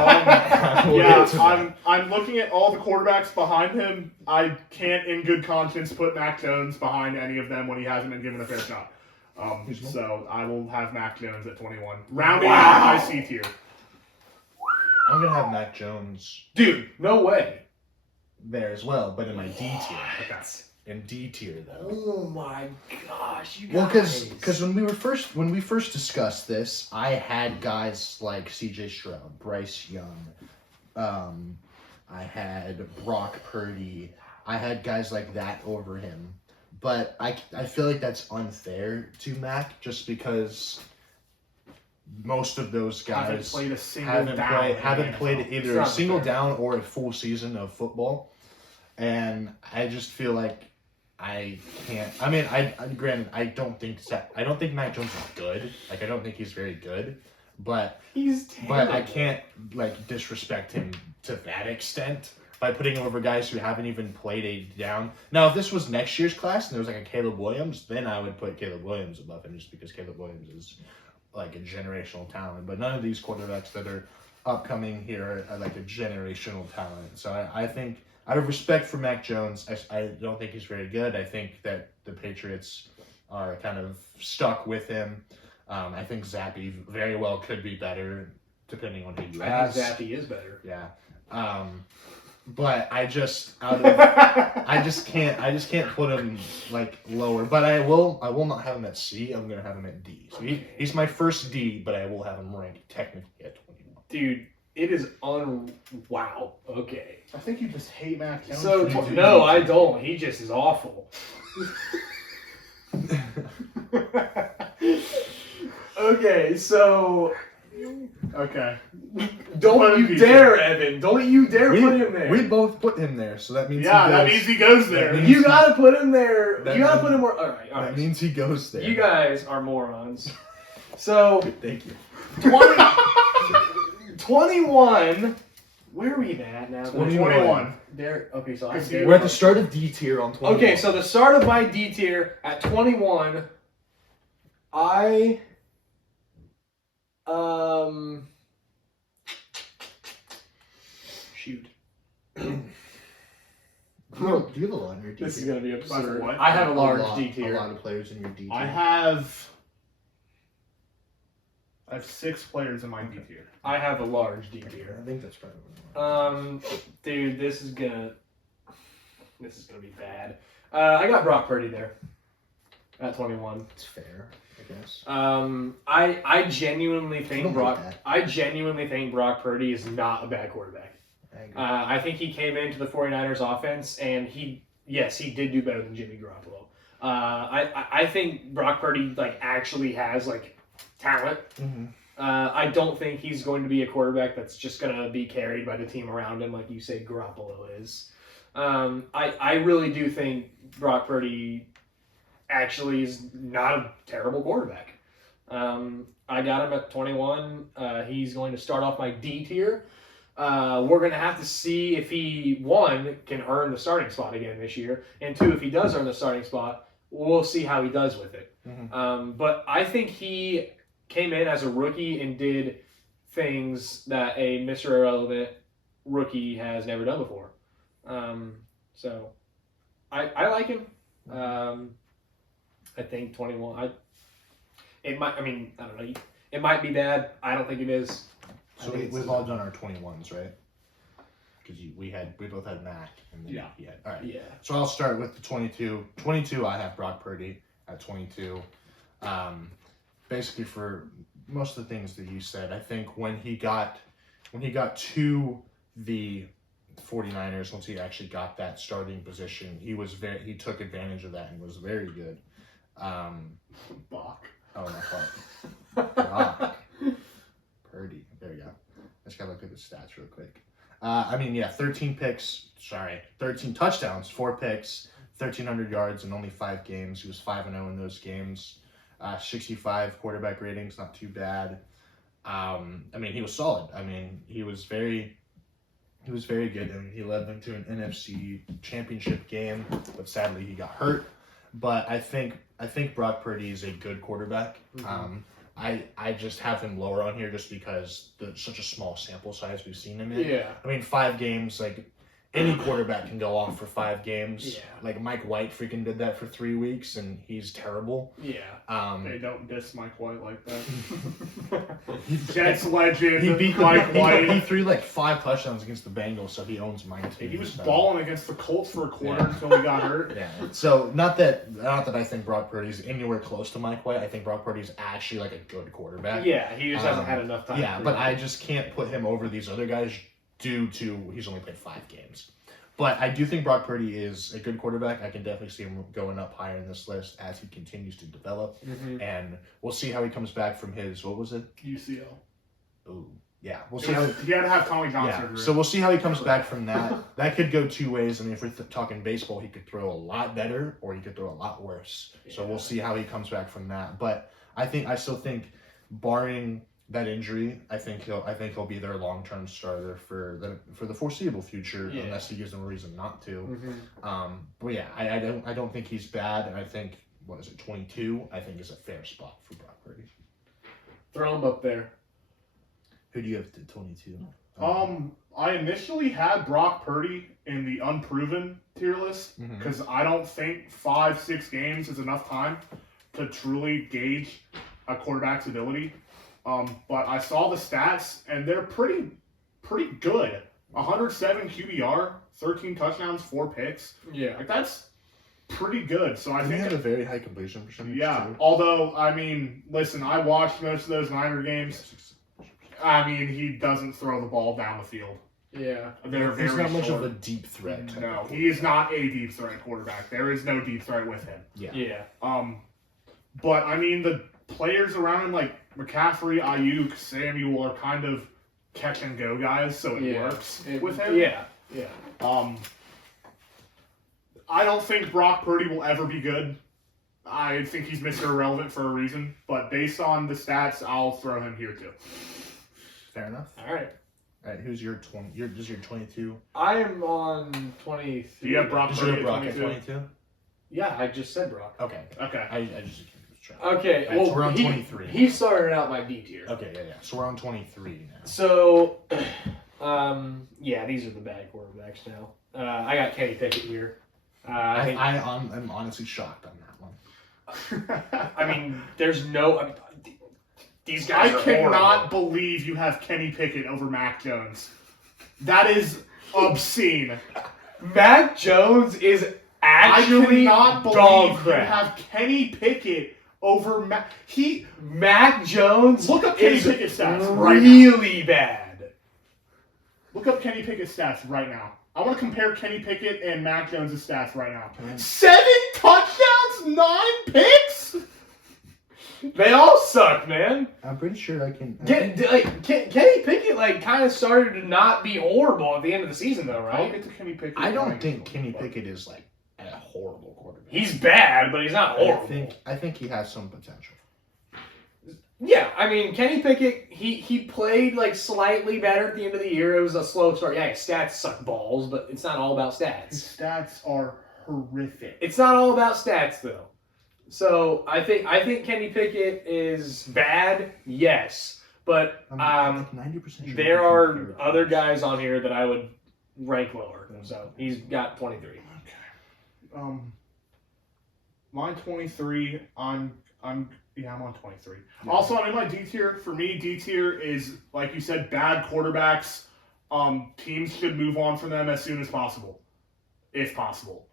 Yeah, get to that. I'm looking at all the quarterbacks behind him. I can't, in good conscience, put Mac Jones behind any of them when he hasn't been given a fair shot. So I will have Mac Jones at 21, rounding out my C tier. I'm gonna have Mac Jones Dude, no way. there as well, but in my D tier. Okay. In D tier though. Oh my gosh, you guys. Well, because when we first discussed this, I had guys like C.J. Stroud, Bryce Young, I had Brock Purdy, I had guys like that over him, but I feel like that's unfair to Mac just because most of those Haven't guys played a single haven't down. played It's either a not single fair. down or a full season of football, and I just feel like I can't. I mean, granted, I don't think Mac Jones is good. Like, I don't think he's very good, but He's terrible. I can't like disrespect him to that extent by putting him over guys who haven't even played a down. Now, if this was next year's class and there was like a Caleb Williams, then I would put Caleb Williams above him just because Caleb Williams is like a generational talent. But none of these quarterbacks that are upcoming here are like a generational talent. So I think, out of respect for Mac Jones, I don't think he's very good. I think that the Patriots are kind of stuck with him. I think Zappy very well could be better, depending on who you I ask. think Zappy is better. Yeah. But I just I just can't put him like lower. But I will not have him at C. I'm gonna have him at D. So he's my first D, but I will have him ranked technically at 21. Dude, it is wow. Okay. I think you just hate Mac Jones. So for his no, I injuries. don't. He just is awful. Okay, so Okay. don't Put him you D. dare, Evan. Don't you dare put him there. We both put him there, so that means Yeah, he that goes, means he goes there. means- You gotta put him there. That You gotta means- put him more. All right. that means he goes there. You guys are morons. So Thank you. 21. Where are we at now? 21. There. Okay, so I We're do. We're at the start of D tier on 21. Okay, so the start of my D tier at 21, I shoot. do you have a lot in your D This is tier? gonna be absurd. what? I have a large lot, D tier. A lot of players in your D tier. I have 6 players in my D tier. I have a large D tier. I think that's probably. Dude, this is gonna be bad. I got Brock Purdy there at 21. It's fair, I guess. I genuinely think don't Brock. hate that. I genuinely think Brock Purdy is not a bad quarterback. I agree. I think he came into the 49ers offense and he did do better than Jimmy Garoppolo. I think Brock Purdy actually has talent. Mm-hmm. I don't think he's going to be a quarterback that's just going to be carried by the team around him like you say Garoppolo is. I really do think Brock Purdy actually is not a terrible quarterback. I got him at 21. He's going to start off my D tier. We're going to have to see if he, one, can earn the starting spot again this year, and two, if he does earn the starting spot, we'll see how he does with it. Mm-hmm. But I think he came in as a rookie and did things that a Mr. Irrelevant rookie has never done before. So I like him. I think 21. I don't know. It might be bad. I don't think it is. So we've all done our 21s, right? Because we both had Mac. And then Yeah. he had, all right. Yeah. So I'll start with the 22. 22, I have Brock Purdy at 22. Basically for most of the things that you said, I think when he got to the 49ers, once he actually got that starting position, he took advantage of that and was very good. Bach. Oh, my fault. Brock Purdy. There we go. I just gotta look at the stats real quick. 13 touchdowns, 4 picks, 1,300 yards in only 5 games. He was 5-0 in those games. 65 quarterback ratings, not too bad. He was solid. He was very He was very good, and he led them to an NFC Championship game, but sadly he got hurt. But I think Brock Purdy is a good quarterback. I just have him lower on here just because such a small sample size we've seen him in. Yeah. I mean, 5 games, like, any quarterback can go off for 5 games. Yeah. Like, Mike White freaking did that for 3 weeks, and he's terrible. Yeah. They don't diss Mike White like that. Jets legend He beat Mike White. He threw like 5 touchdowns against the Bengals, so he owns mine too. He was so. balling against the Colts for a quarter until he got hurt. Yeah. So not that I think Brock Purdy's anywhere close to Mike White. I think Brock Purdy's actually like a good quarterback. Yeah, he just hasn't had enough time. Yeah, but I just can't put him over these other guys due to he's only played 5 games. But I do think Brock Purdy is a good quarterback. I can definitely see him going up higher in this list as he continues to develop. And we'll see how he comes back from his, what was it? UCL. Ooh, yeah. We'll see how He had to have Tommy John yeah. surgery. So we'll see how he comes back from that. That could go 2 ways. I mean, if we're talking baseball, he could throw a lot better or he could throw a lot worse. So we'll see how he comes back from that. But I still think, barring that injury, I think he'll be their long-term starter for the foreseeable future, unless he gives them a reason not to. But yeah, I don't think he's bad, and I think 22? I think is a fair spot for Brock Purdy. Throw him up there. Who do you have to 22? I initially had Brock Purdy in the unproven tier list because I don't think 5-6 games is enough time to truly gauge a quarterback's ability. But I saw the stats, and they're pretty good. 107 QBR, 13 touchdowns, 4 picks. Yeah. Like, that's pretty good. So I He think had a very high completion percentage. yeah. Too. Although, I mean, listen, I watched most of those Niner games. I mean, he doesn't throw the ball down the field. Yeah. They're He's very not much short. of a deep threat. type No, of he is not a deep threat quarterback. There is no deep threat with him. Yeah. But I mean, the players around him, like McCaffrey, Ayuk, Samuel, are kind of catch and go guys, so it works with him. Yeah. I don't think Brock Purdy will ever be good. I think he's Mr. Irrelevant for a reason, but based on the stats, I'll throw him here too. Fair enough. All right. All right, who's your 20? Does your 22? I am on 23. Do you have Brock Does Purdy your at Brock at 22? 22? Yeah, I just said Brock. Okay. Okay. I just trying. Okay, All right, so we're on he, 23. He started out my D tier. Okay, yeah. So we're on 23 now. So, yeah, these are the bad quarterbacks now. I got Kenny Pickett here. I'm honestly shocked on that one. I mean, there's no. I mean, these guys I are cannot horrible. believe you have Kenny Pickett over Mac Jones. That is obscene. Mac Jones is actually I cannot believe dog you crap. have Kenny Pickett over Mac. Mac Jones Look up Kenny is Pickett's stats right now. really bad. Look up Kenny Pickett's stats right now. I want to compare Kenny Pickett and Mac Jones' stats right now. 7 touchdowns, 9 picks? They all suck, man. I'm pretty sure I can. Kenny Pickett kind of started to not be horrible at the end of the season, though, I'll right? get to Kenny Pickett. I don't think Kenny Pickett is like a horrible quarterback. He's bad, but he's not horrible. I think he has some potential. Yeah, I mean, Kenny Pickett, he played slightly better at the end of the year. It was a slow start. Yeah, his stats suck balls, but it's not all about His stats. stats are horrific. It's not all about stats, though. So I think Kenny Pickett is bad, yes, but I'm like 90% sure there he are can carry other it. guys on here that I would rank lower. So he's got 23. Mine 23. I'm on 23. Yeah. Also, I'm in my D tier. For me, D tier is, like you said, bad quarterbacks. Teams should move on from them as soon as possible, if possible.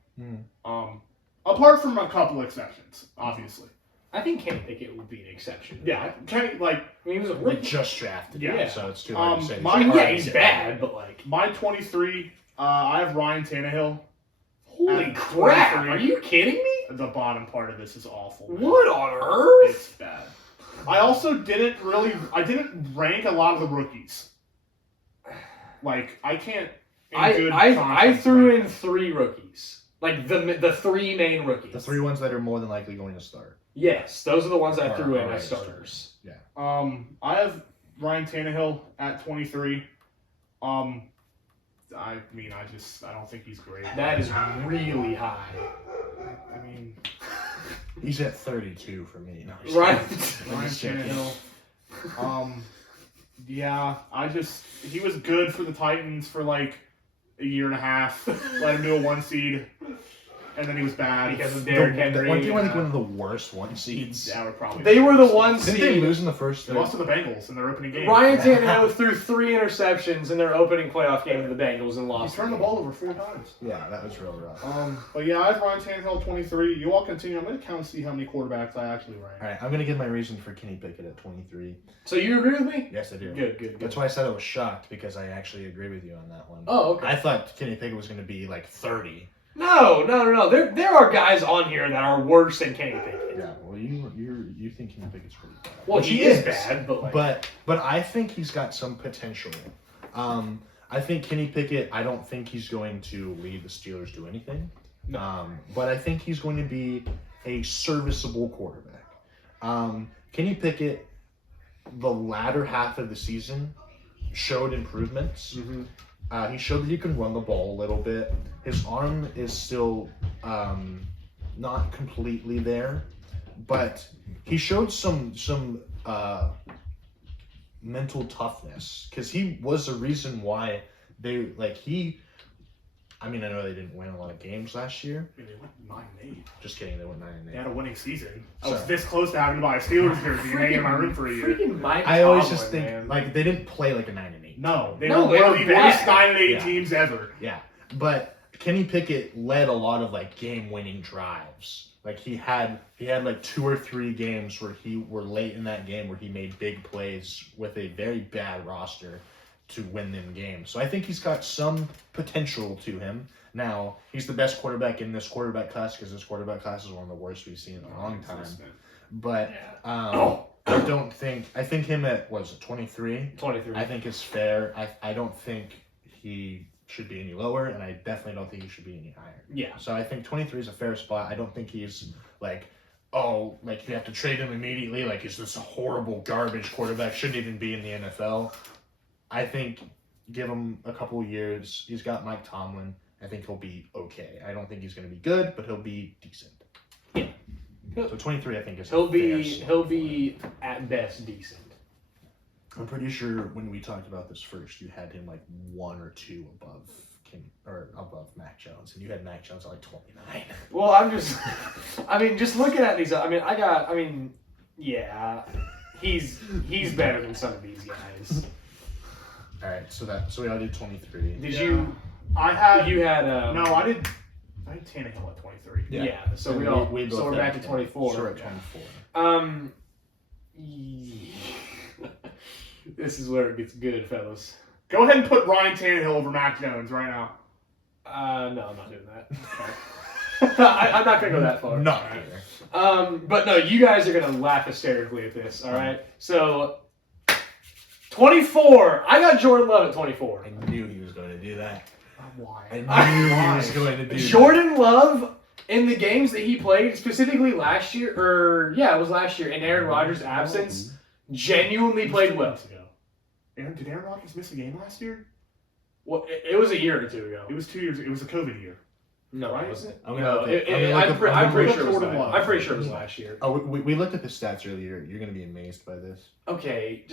Apart from a couple exceptions, obviously. I think Kenny Pickett would be an exception. Yeah, Kenny, he was a We rookie. just drafted. Yeah. So it's too hard to say. He's bad, but my 23. I have Ryan Tannehill. Holy crap! 23. Are you kidding me? The bottom part of this is awful. Man. What on earth? It's bad. I also didn't rank a lot of the rookies. I can't. I threw in 3 rookies. The 3 main rookies. The 3 ones that are more than likely going to start. Yes, those are the ones I Are threw in already as starters. Yeah. I have Ryan Tannehill at 23. I mean, I don't think he's great. That is really high. I mean, He's at 32 for me. No, I'm just Right. kidding. I'm Ryan just joking. Tannehill. Yeah, he was good for the Titans for like a year and a half. Let him do a 1 seed, and then he was bad. Because of Derrick The Henry. one team I think one of the worst 1 seeds. That would probably. They were the ones Didn't they seed. lose in the first? They lost to the Bengals in their opening game. Ryan Tannehill threw 3 interceptions in their opening playoff game to the Bengals and He lost. turned the ball over 4 times. Yeah, that was real rough. But yeah, I have Ryan Tannehill 23. You all continue. I'm going to count and see how many quarterbacks I actually rank. All right, I'm gonna give my reason for Kenny Pickett at 23. So you agree with me? Yes, I do. Good. That's why I said I was shocked because I actually agree with you on that one. Oh, okay. I thought Kenny Pickett was gonna be like 30. No. There are guys on here that are worse than Kenny Pickett. Yeah, well, you think Kenny Pickett's pretty bad. Well, Which he is bad, but like. But I think he's got some potential. I think Kenny Pickett. I don't think he's going to lead the Steelers to anything. But I think he's going to be a serviceable quarterback. Kenny Pickett, the latter half of the season, showed improvements. Mhm. He showed that he can run the ball a little bit. His arm is still not completely there, but he showed some mental toughness because he was the reason why they I mean, I know they didn't win a lot of games last year. I mean, they went 9-8. Just kidding, they went 9-8. They had a winning season. I was So- this close to having to buy a Steelers jersey and hang in my room for a year. Freaking Mike I always Tomlin, just think man. like they didn't play like a 9-8. No, they No, were they one were of the worst bad. 9-8 Yeah. teams ever. Yeah, but Kenny Pickett led a lot of like game-winning drives. Like he had like 2 or 3 games where he were late in that game where he made big plays with a very bad roster to win them games. So I think he's got some potential to him. Now he's the best quarterback in this quarterback class because this quarterback class is one of the worst we've seen in a long time. But I don't think I think him at 23. 23. I think is fair. I don't think he should be any lower, and I definitely don't think he should be any higher. Yeah. So I think 23 is a fair spot. I don't think he's like, oh, like you have to trade him immediately. Like he's this horrible garbage quarterback, shouldn't even be in the NFL. I think give him a couple years. He's got Mike Tomlin. I think he'll be okay. I don't think he's going to be good, but he'll be decent. Yeah. So 23, I think is He'll a fair spot. be at best decent. I'm pretty sure when we talked about this first, you had him like 1 or 2 above above Mac Jones, and you had Mac Jones at like 29. Well, just looking at these. Yeah, he's better than some of these guys. All right, so we all did 23. Did Yeah. you? I had. You had. No, I did. I had Tannehill at 23. Yeah. So And we're both back had to him. 24. So we're at 24. This is where it gets good, fellas. Go ahead and put Ryan Tannehill over Mac Jones right now. No, I'm not doing that. I'm not gonna go that far. Not Alright. either. But no, you guys are gonna laugh hysterically at this. All right. So 24. I got Jordan Love at 24. I knew he was going to do that. Why? I knew he was going to do that. Jordan Love in the games that he played, specifically last year, it was last year in Aaron Rodgers' absence, genuinely played well. Did Aaron Rodgers miss a game last year? Well, it was a year or two ago. It was 2 years. It was a COVID year. No, Right? it wasn't. I'm gonna No, look at- I'm gonna look I'm up- pretty I'm gonna sure it was Jordan last. Love. I'm pretty sure it was last year. Oh, we looked at the stats earlier. You're going to be amazed by this. Okay,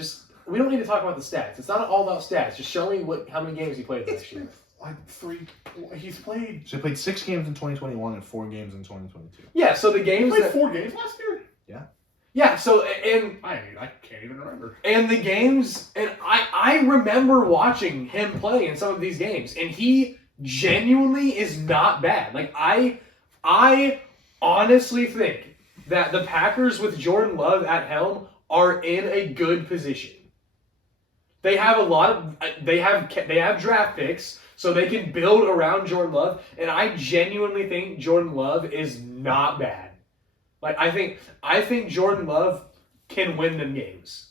we don't need to talk about the stats. It's not all about stats. Just show me how many games he played last year. Like 3. He's played. So he played 6 games in 2021 and 4 games in 2022. Yeah, so the He games played that 4 games last year. yeah, so and I can't even remember. and the games and I remember watching him play in some of these games, and he genuinely is not bad. Like I honestly think that the Packers with Jordan Love at helm are in a good position. They have they have draft picks, so they can build around Jordan Love, and I genuinely think Jordan Love is not bad. Like I think Jordan Love can win them games.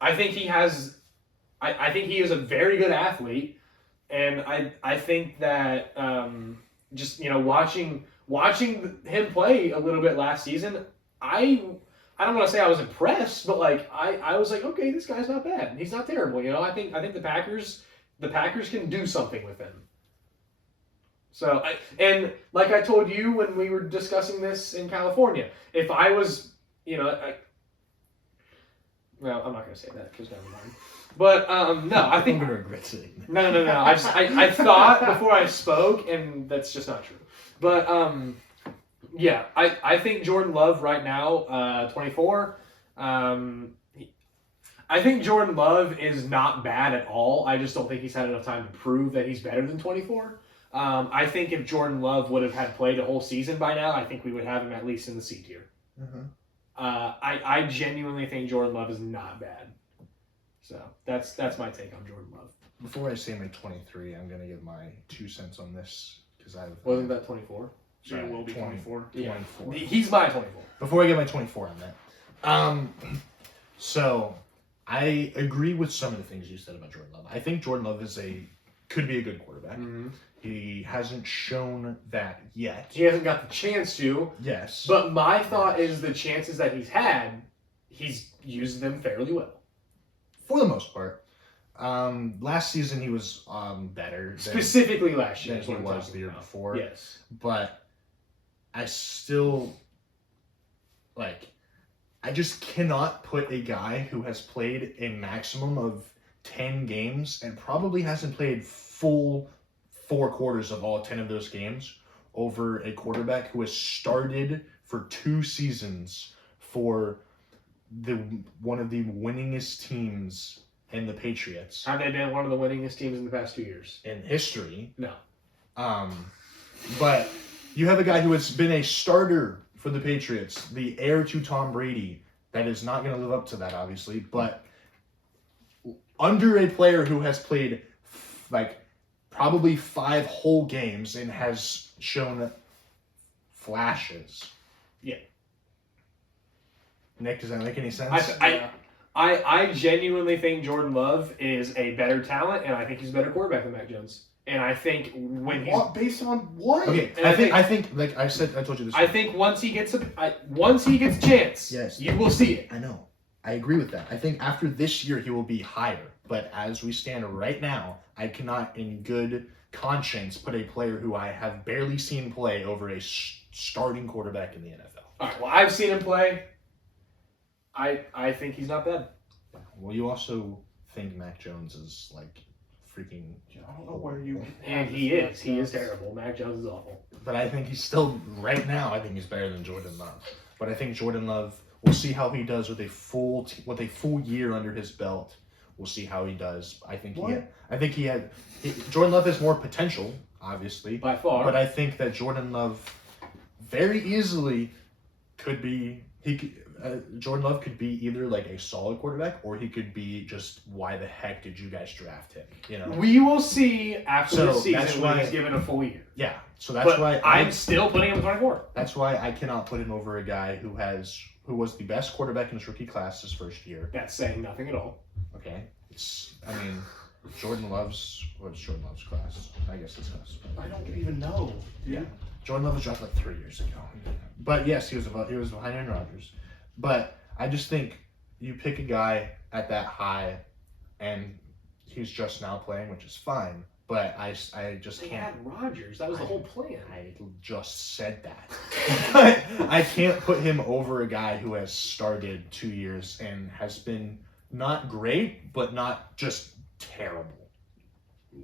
I think he has I think he is a very good athlete, and I think that just watching him play a little bit last season, I don't want to say I was impressed, but like I was like, okay, this guy's not bad. He's not terrible. I think the Packers the Packers can do something with him. So, and like I told you when we were discussing this in California, if I was, well, I'm not going to say that because never mind. But no, I think I'm gonna regret saying that. no. I thought before I spoke, and that's just not true. But yeah, I think Jordan Love right now, 24. I think Jordan Love is not bad at all. I just don't think he's had enough time to prove that he's better than 24. I think if Jordan Love would have had played a whole season by now, I think we would have him at least in the C tier. Mm-hmm. I genuinely think Jordan Love is not bad. So that's my take on Jordan Love. Before I say my 23, I'm gonna give my 2 cents on this because Wasn't that 24? So it will be 24. Yeah. 24. He's my 24. Before I get my 24 on that, so I agree with some of the things you said about Jordan Love. I think Jordan Love could be a good quarterback. Mm-hmm. He hasn't shown that yet. He hasn't got the chance to. Yes. But my thought is the chances that he's had, he's used them fairly well. For the most part. Last season he was better. Specifically last year. Than he was the year before. Yes. But I still, I just cannot put a guy who has played a maximum of 10 games and probably hasn't played full 4 quarters of all 10 of those games over a quarterback who has started for 2 seasons for one of the winningest teams in the Patriots. Have they been one of the winningest teams in the past 2 years? In history. No. But you have a guy who has been a starter for the Patriots, the heir to Tom Brady, that is not going to live up to that, obviously, but under a player who has played probably 5 whole games and has shown flashes. Yeah. Nick, does that make any sense? I genuinely think Jordan Love is a better talent, and I think he's a better quarterback than Mac Jones. And I think when he's Based on what? Okay, And I think like I told you this. I think once he gets a chance, Yes. you will see it. I know. I agree with that. I think after this year he will be higher. But as we stand right now, I cannot in good conscience put a player who I have barely seen play over a starting quarterback in the NFL. All right. Well, I've seen him play. I think he's not bad. Well, you also think Mac Jones is freaking. I don't know where you. And he is. He is terrible. Mac Jones is awful. But I think he's still right now. I think he's better than Jordan Love. But I think Jordan Love. We'll see how he does with a full year under his belt. We'll see how he does. I think Jordan Love has more potential, obviously, By far. But I think that Jordan Love very easily could be. Jordan Love could be either a solid quarterback, or he could be just, why the heck did you guys draft him? We will see after So this season that's when why- he's given a full year. Yeah, so that's why I'm still putting him at 24. That's why I cannot put him over a guy who was the best quarterback in his rookie class his first year. That's saying nothing at all. Okay, Jordan Love's class? I guess his class. I don't even know. Yeah, Jordan Love was drafted 3 years ago. But yes, he was behind Aaron Rodgers. But I just think you pick a guy at that high, and he's just now playing, which is fine. But I just They can't. had Rodgers. That was the whole plan. I just said that. But I can't put him over a guy who has started 2 years and has been not great, but not just terrible.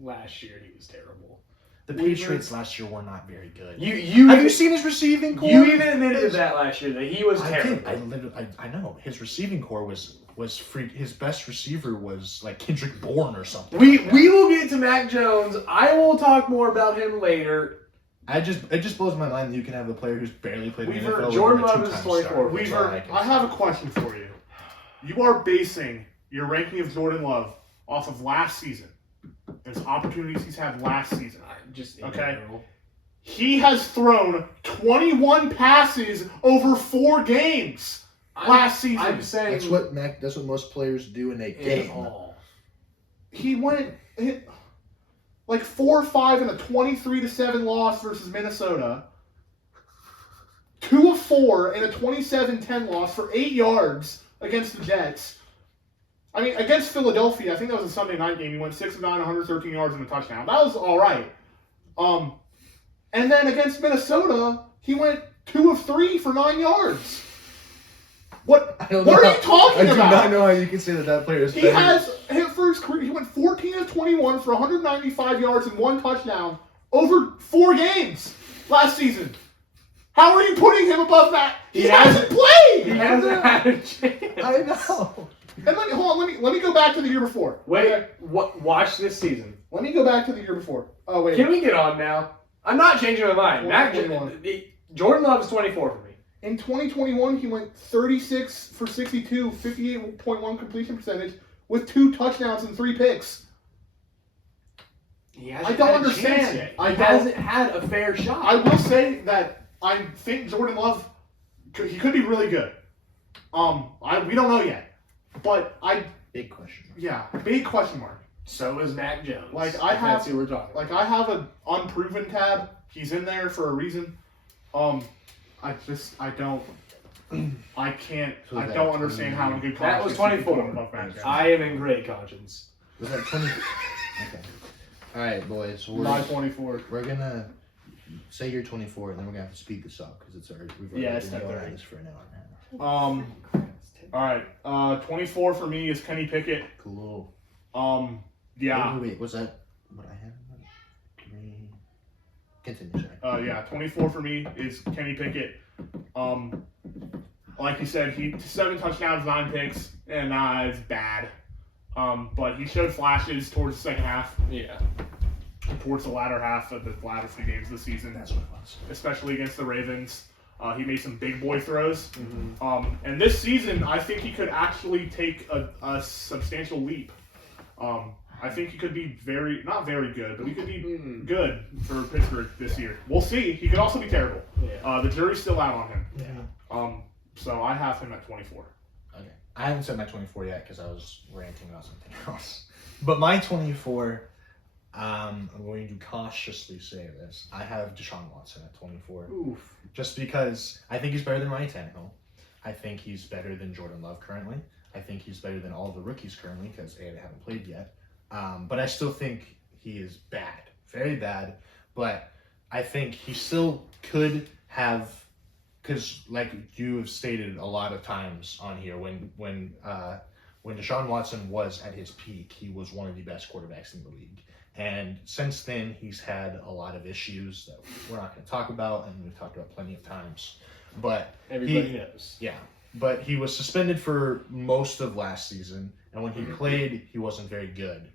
Last year he was terrible. The Patriots last year were not very good. Have you seen his receiving core? You even admitted that last year that he was I terrible. did. I know his receiving core was freak. His best receiver was Kendrick Bourne or something. We will get to Mac Jones. I will talk more about him later. It just blows my mind that you can have a player who's barely played in the Weaver, NFL. Jordan with a Love is 2-time 24. starter. That's all Weaver, can I say. have a question for you. You are basing your ranking of Jordan Love off of last season. There's opportunities he's had last season. Okay. He has thrown 21 passes over 4 games last season. I'm saying That's what most players do in a game. all. He hit 4-5 in a 23-7 loss versus Minnesota. 2 of 4 in a 27-10 loss for 8 yards against the Jets. I mean, against Philadelphia, I think that was a Sunday night game. He went 6 of 9, 113 yards and a touchdown. That was all right. And then against Minnesota, he went 2 of 3 for 9 yards. What are you talking about? I do not know how you can say that player is better. For his career, he went 14 of 21 for 195 yards and 1 touchdown over 4 games last season. How are you putting him above that? He hasn't played. He hasn't had a chance. I know. And let me go back to the year before. Wait, watch this season. Let me go back to the year before. Oh wait. Can we get on now? I'm not changing my mind. Jordan Love is 24 for me. In 2021, he went 36 for 62, 58.1 completion percentage with 2 touchdowns and 3 picks. I don't understand. He hasn't had a fair shot. I will say that I think Jordan Love, he could be really good. We don't know yet, but Big question. Yeah, big question mark. So is Mac Jones. That's who we're talking about. I have an unproven tab. He's in there for a reason. I don't understand how a good That was 24. I am in great conscience. Was that 20? Okay. All right, boys. My 24. We're gonna say you're 24, and then we're gonna have to speed this up because we've already it's been going 10:30. at this for an hour and a half. All right. 24 for me is Kenny Pickett. Cool. Yeah. Wait, was that what I had? Continue, sorry. 24 for me is Kenny Pickett. Like you said, 7 touchdowns, 9 picks, and it's bad. But he showed flashes towards the second half. Yeah. Towards the latter half of the latter 3 games of the season. That's what it was. Especially against the Ravens. He made some big boy throws. Mm-hmm. And this season, I think he could actually take a substantial leap. I think he could be not very good, but he could be good for Pittsburgh this year. We'll see. He could also be terrible. Yeah. The jury's still out on him. Yeah. So I have him at 24. Okay. I haven't said my 24 yet because I was ranting about something else. But my 24, I'm going to cautiously say this. I have Deshaun Watson at 24. Oof. Just because I think he's better than Ryan Tannehill. I think he's better than Jordan Love currently. I think he's better than all the rookies currently because they haven't played yet. But I still think he is bad. Very bad. But I think he still could have, because like you have stated a lot of times on here, when Deshaun Watson was at his peak, he was one of the best quarterbacks in the league. And since then, he's had a lot of issues that we're not going to talk about, and we've talked about plenty of times. But everybody knows. Yeah. But he was suspended for most of last season, and when he played, he wasn't very good.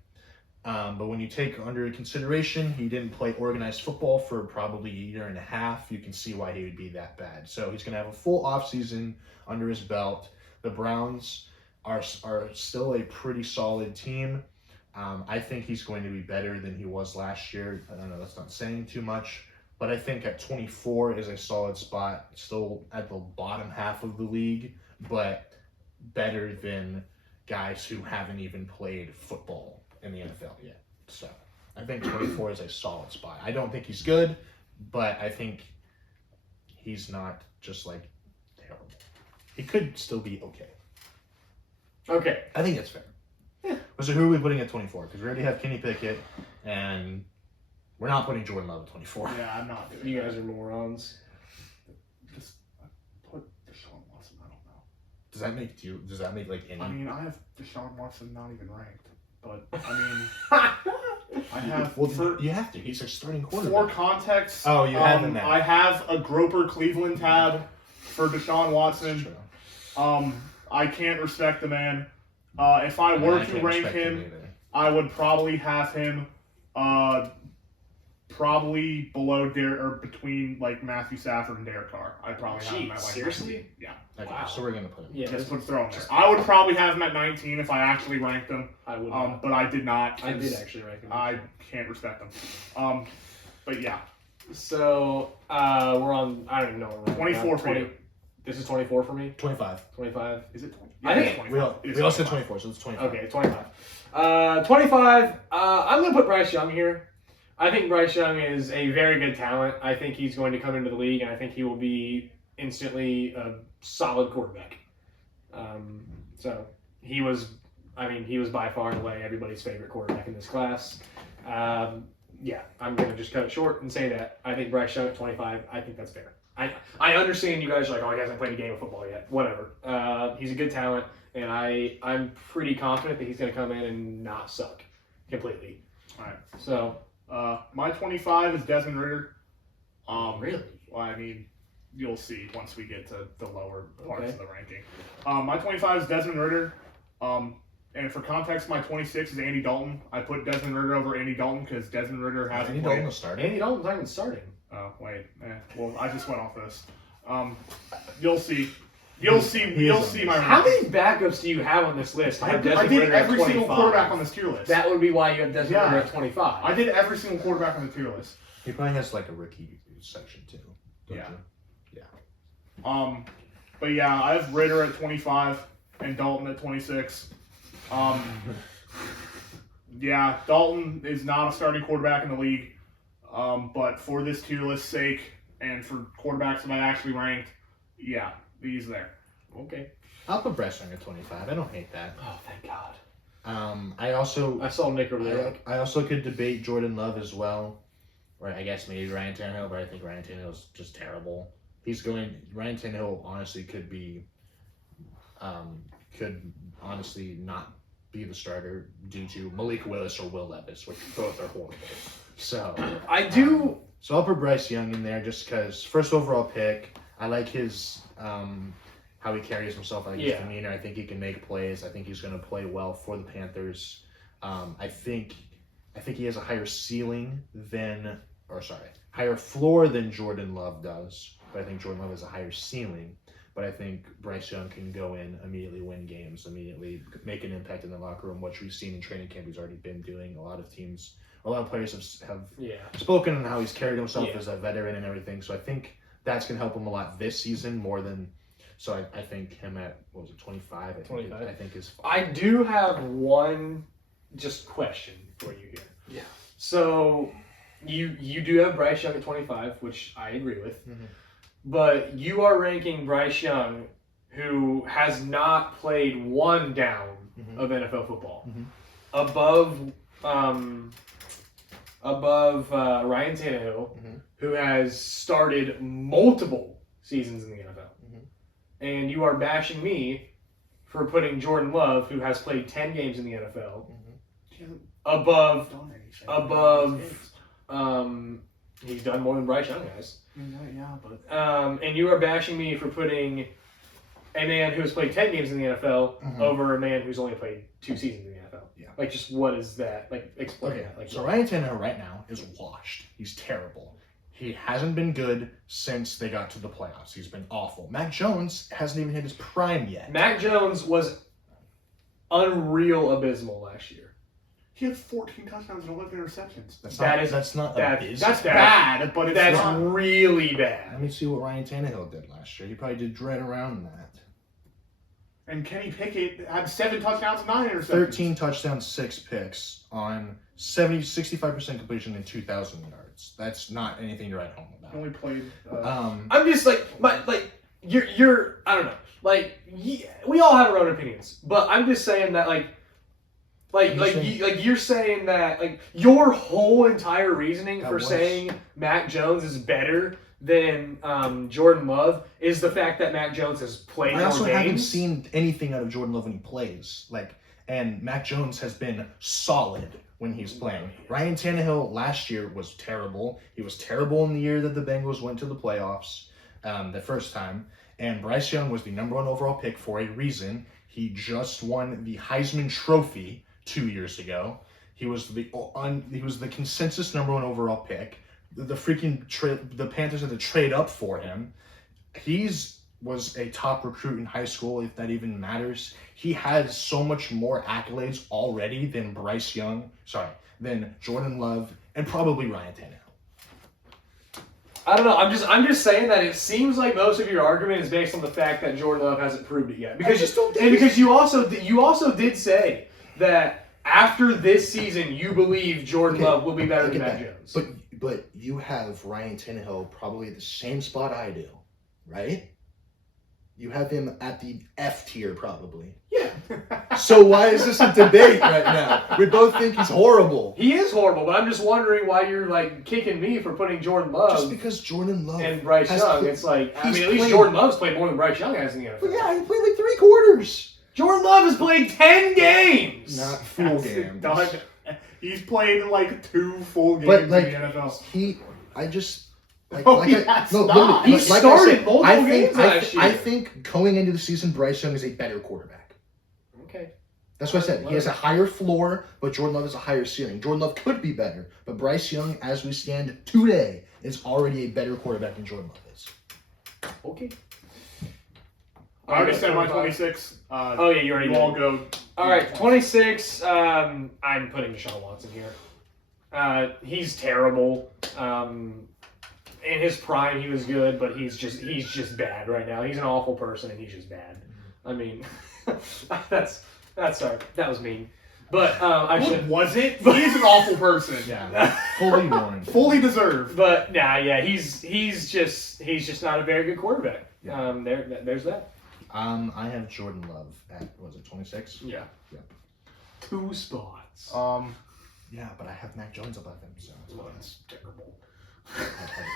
But when you take under consideration, he didn't play organized football for probably a year and a half, you can see why he would be that bad. So he's going to have a full offseason under his belt. The Browns are still a pretty solid team. I think he's going to be better than he was last year. I don't know, that's not saying too much. But I think at 24 is a solid spot, still at the bottom half of the league, but better than guys who haven't even played football in the NFL yet. So I think 24 is a solid spot. I don't think he's good, but I think he's not just like terrible. He could still be okay. Okay. I think that's fair. Yeah. So who are we putting at 24? Because we already have Kenny Pickett, and we're not putting Jordan Love at 24. Yeah, I'm not doing You that. guys are morons. Just put Deshaun Watson. I don't know. Does that make like any? I mean, I have Deshaun Watson not even ranked, but I mean, I have you have to. He's a starting for quarterback. context. Oh, you have him now. I have a Groper Cleveland tab for Deshaun Watson. True. I can't respect the man. If I were to rank him, I would probably have him probably below between like Matthew Stafford and Derek Carr. I'd probably have him at like seriously? 19. Yeah. Okay, Wow. so we're gonna put him. Yeah, Just put throw him there. I would probably have him at 19 if I actually ranked him. I would. But I did not. I did actually rank him. I can't respect him. But yeah. So we're on. I don't even know. What we're 24 for you. This is 24 for me. 25. 25. Is it 20? I think it's 25. We all said 24, so it's 25. Okay, 25. 25. I'm gonna put Bryce Young here. I think Bryce Young is a very good talent. I think he's going to come into the league, and I think he will be instantly a solid quarterback. So he was I mean, he was by far and away everybody's favorite quarterback in this class. Yeah, I'm going to just cut it short and say that I think Bryce Young at 25, I think that's fair. I understand you guys are like, oh, he hasn't played a game of football yet. Whatever. He's a good talent, and I'm pretty confident that he's going to come in and not suck completely. All right. So, My 25 is Desmond Ritter. really? Well, I mean, you'll see once we get to the lower parts Okay. of the ranking. My 25 is Desmond Ritter. And for context, my 26 is Andy Dalton. I put Desmond Ritter over Andy Dalton because Desmond Ritter hasn't Andy played. Dalton will start. Andy Dalton's not even starting. Oh, wait. Well, I just went off this. You'll see. You'll see my How ranking. many backups do you have on this list? I have did Desmond Ritter at every single 25? quarterback on this tier list. That would be why you have Desmond Yeah. Ritter at 25. I did every single quarterback on the tier list. He probably has like a rookie section too. don't Yeah. you? But yeah, I have Ritter at 25 and Dalton at 26. Yeah, Dalton is not a starting quarterback in the league. But for this tier list sake and for quarterbacks that I actually ranked, yeah, he's there. Okay. I'll put Bryce Young at 25. I don't hate that. Oh, thank God. I saw Nick over there. I also could debate Jordan Love as well, or I guess maybe Ryan Tannehill, but I think Ryan Tannehill's just terrible. Ryan Tannehill honestly could honestly not be the starter due to Malik Willis or Will Levis, which both are horrible. So I do. So I'll put Bryce Young in there just because first overall pick. I like his how he carries himself. I like his demeanor. I think he can make plays. I think he's going to play well for the Panthers. I think he has a higher higher floor than Jordan Love does. But I think Jordan Love has a higher ceiling. But I think Bryce Young can go in, immediately win games, immediately make an impact in the locker room, which we've seen in training camp. He's already been doing. A lot of players have spoken on how he's carried himself as a veteran and everything. So I think that's going to help him a lot this season more than. So I think him at 25. 25. I think is. I do have one just question for you here. Yeah. So you do have Bryce Young at 25, which I agree with. Mm-hmm. But you are ranking Bryce Young, who has not played one down of NFL football, above Ryan Tannehill, who has started multiple seasons in the NFL. And you are bashing me for putting Jordan Love, who has played 10 games in the NFL, above he's done more than Bryce Young has. Yeah, but And you are bashing me for putting a man who has played 10 games in the NFL over a man who's only played 2 seasons in the NFL. Yeah. Like, just what is that? Like, explain Okay, that. Like, so Ryan Tannehill right now is washed. He's terrible. He hasn't been good since they got to the playoffs. He's been awful. Mac Jones hasn't even hit his prime yet. Mac Jones was unreal abysmal last year. he had 14 touchdowns and 11 interceptions. That's That's Bad, but it's That's not. really bad. Let me see what Ryan Tannehill did last year. He probably did right around that. And Kenny Pickett had 7 touchdowns and 9 interceptions. 13 touchdowns, 6 picks on 65% completion and 2,000 yards. That's not anything to write home He about. only played. I'm just like, you're I don't know. Like, we all have our own opinions, but I'm just saying that you're saying that like your whole entire reasoning for saying Mac Jones is better than Jordan Love is the fact that Mac Jones has played more I also haven't games. seen anything out of Jordan Love when he plays. And Mac Jones has been solid when he's playing. Ryan Tannehill last year was terrible. He was terrible in the year that the Bengals went to the playoffs the first time. And Bryce Young was the number 1 overall pick for a reason. He just won the Heisman Trophy 2 years ago. He was the consensus number 1 overall pick. The Panthers had to trade up for him. Was a top recruit in high school, if that even matters. He has so much more accolades already than than Jordan Love and probably Ryan Tannehill. I don't know. I'm just saying that it seems like most of your argument is based on the fact that Jordan Love hasn't proved it yet. Because you also did say that after this season you believe Jordan Love will be better than Mac Jones. But you have Ryan Tannehill probably at the same spot I do, right? You have him at the F tier, probably. Yeah. So why is this a debate right now? We both think he's horrible. He is horrible, but I'm just wondering why you're like kicking me for putting Jordan Love Just because Jordan Love and Bryce has Young. played- It's like, I he's mean, at least played- Jordan Love's played more than Bryce Young has in the NFL. But yeah, he played like 3 quarters. Jordan Love has played 10 games. Not full games. Doug, he's played like 2 full games But like in the NFL. I just like, Oh, like he I, has no, not. literally, He like I started said, multiple I think, games last I year. think going into the season, Bryce Young is a better quarterback. Okay. That's what I said. He has a higher floor, but Jordan Love has a higher ceiling. Jordan Love could be better, but Bryce Young, as we stand today, is already a better quarterback than Jordan Love is. Okay. I already said my 25. 26. Oh, yeah, you already You did. all go. All right, 26. I'm putting Deshaun Watson here. He's terrible. In his prime, he was good, but he's just bad right now. He's an awful person, and he's just bad. I mean, that's sorry. That was mean. But I What should. was it? He's an awful person. Yeah, fully warned. Fully deserved. But nah, yeah, he's just not a very good quarterback. Yeah. There's that. I have Jordan Love at, was it 26? Yeah. Yeah. 2 spots. Yeah, but I have Mac Jones above him, so Well, that's terrible.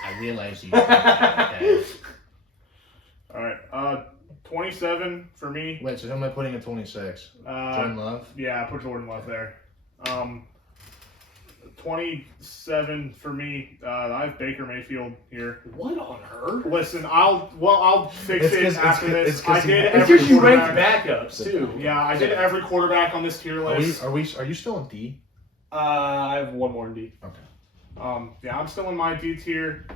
I realize you. Okay. All right. 27 for me. Wait, so who am I putting at 26? Jordan Love? Yeah, I put Jordan Love there. 27 for me. I have Baker Mayfield here. What on earth? Listen, I'll fix It's it 'cause- after it's 'cause- this. it's 'cause I he- did it's It's every because you ranked quarterback. backups too. Yeah, I did every quarterback on this tier list. Are you still in D? I have one more in D. Okay. Yeah, I'm still in my D tier.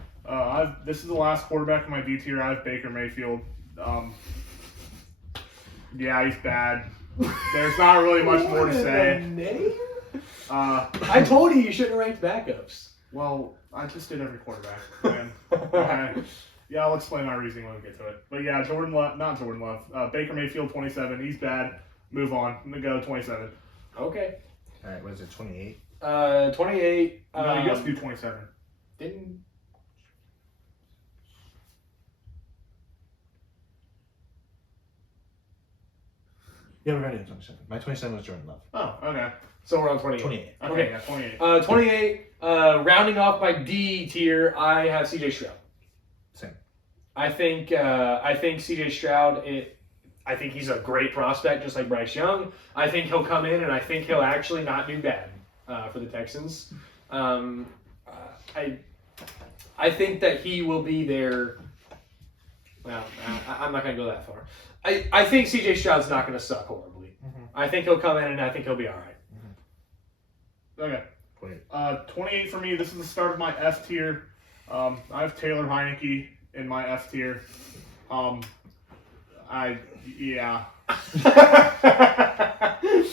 This is the last quarterback in my D tier. I have Baker Mayfield. Yeah, he's bad. There's not really much more to say. Name? Uh, I told you shouldn't have ranked backups. well, I just did every quarterback. And, okay. Yeah, I'll explain my reasoning when we get to it. But yeah, not Jordan Love. Baker Mayfield, 27. He's bad. Move on. I'm going to go 27. Okay. All right, what is it, 28? 28. No, you guys do 27. Didn't. Yeah, we're ready at 27. My 27 was Jordan Love. Oh, okay. So we're on 28. 28. Okay, yeah, 28. 28. Rounding off my D tier, I have CJ Stroud. Same. I think CJ Stroud. I think he's a great prospect, just like Bryce Young. I think he'll come in, and I think he'll actually not do bad for the Texans. I think that he will be there. Well, I'm not going to go that far. I think CJ Stroud's not going to suck horribly. Mhm. I think he'll come in, and I think he'll be all right. Okay. Wait. 28 for me. This is the start of my F tier. I have Taylor Heineke in my F tier. Yeah.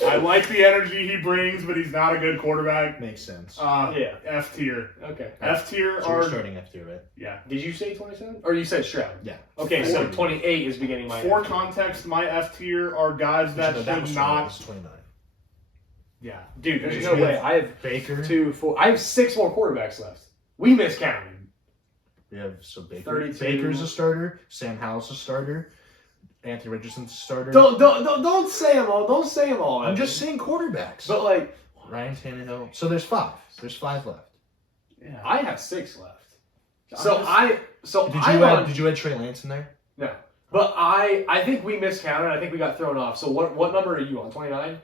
I like the energy he brings, but he's not a good quarterback. Makes sense. Yeah. F tier. Okay. F tier So we're are starting F tier, right? yeah. Did you say 27? Or you said Stroud? Yeah. Okay, so 40. 28 is beginning my. For context, my F tier are guys that was should 29. not. That was 29. Yeah. Dude, there's There's no no- way. I have Baker. 2, 4. I have 6 more quarterbacks left. We miscounted. We have Baker. 32. Baker's a starter. Sam Howell's a starter. Anthony Richardson's a starter. Don't say them all. Don't say them all. I'm just saying quarterbacks. But like, Ryan Tannehill. So there's 5. There's 5 left. Yeah. I have 6 left. I'm So Did I'm you on. add? Did you add Trey Lance in there? No, but I think we miscounted. I think we got thrown off. So what number are you on? 29.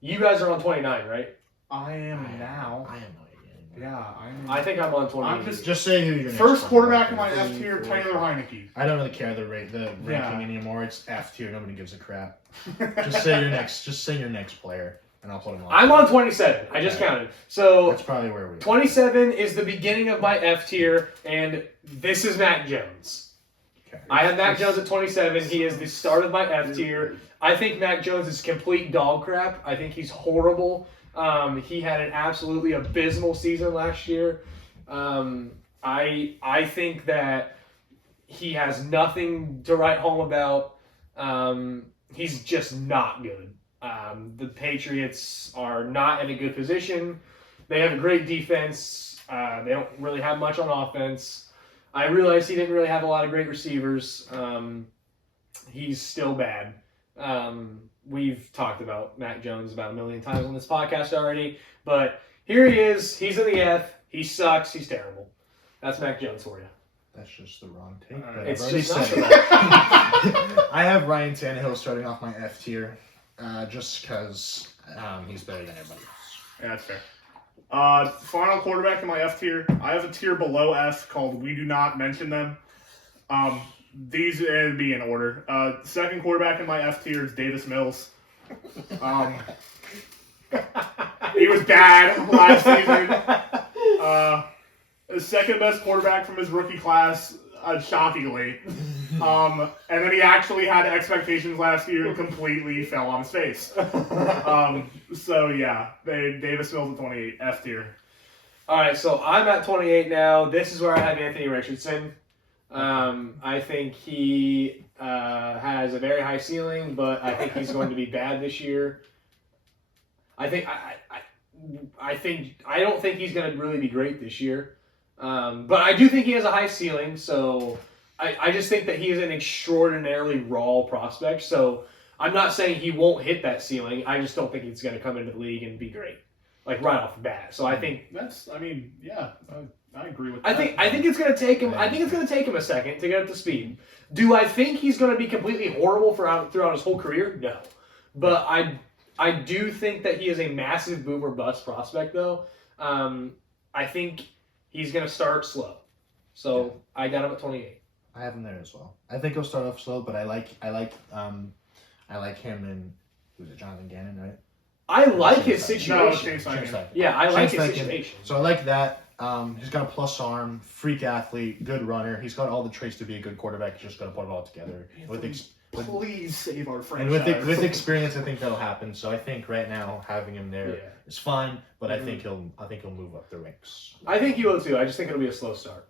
You guys are on 29, right? I am now. I have no idea anymore. Yeah, I'm. I think I'm on 28. I'm Just say who your next First quarterback in my is. F tier, Taylor Heineke. I don't really care the ranking Yeah. anymore. It's F tier. Nobody gives a crap. Just say your next. Just say your next player, and I'll put him on. I'm on 27. I just Okay. counted. So That's probably where we are. 27 is the beginning of my F tier, and this is Mac Jones. Okay. I have Mac Jones at 27. He is the start of my F tier. I think Mac Jones is complete dog crap. I think he's horrible. He had an absolutely abysmal season last year. I think that he has nothing to write home about. He's just not good. The Patriots are not in a good position. They have a great defense. They don't really have much on offense. I realized he didn't really have a lot of great receivers. he's still bad. We've talked about Mac Jones about a million times on this podcast already, but here he is. He's in the F. He sucks. He's terrible. That's Mac Jones for you. That's just the wrong take. But It's I've already just not said the it. I have Ryan Tannehill starting off my F tier, just because he's better than everybody else. Yeah, that's fair. Final quarterback in my F tier. I have a tier below F called We Do Not Mention Them. These would be in order. Second quarterback in my F tier is Davis Mills. He was bad last season. The second best quarterback from his rookie class, shockingly. And then he actually had expectations last year and completely fell on his face. So yeah, Davis Mills at 28, F tier. All right, so I'm at 28 now. This is where I have Anthony Richardson. I think he has a very high ceiling, but I think he's going to be bad this year. I don't think he's going to really be great this year. But I do think he has a high ceiling, so I just think that he is an extraordinarily raw prospect. So I'm not saying he won't hit that ceiling. I just don't think he's going to come into the league and be great, like right off the bat. So I think I agree with that. I think it's going to take him. I think it's going to take him a second to get up to speed. Do I think he's going to be completely horrible throughout his whole career? No, but I do think that he is a massive boom or bust prospect, though. I think he's going to start slow. So I got him at 28. I have him there as well. I think he'll start off slow, but I like him and who's it, Jonathan Gannon, right? I like his No, situation. Shane Steichen. Yeah, I like his Steichen. situation. So I like that. He's got a plus arm, freak athlete, good runner. He's got all the traits to be a good quarterback. He's just got to put it all together. Please save our And franchise. with experience, I think that'll happen. So I think right now having him there is fine, but I think he'll move up the ranks. I think he will too. I just think it'll be a slow start.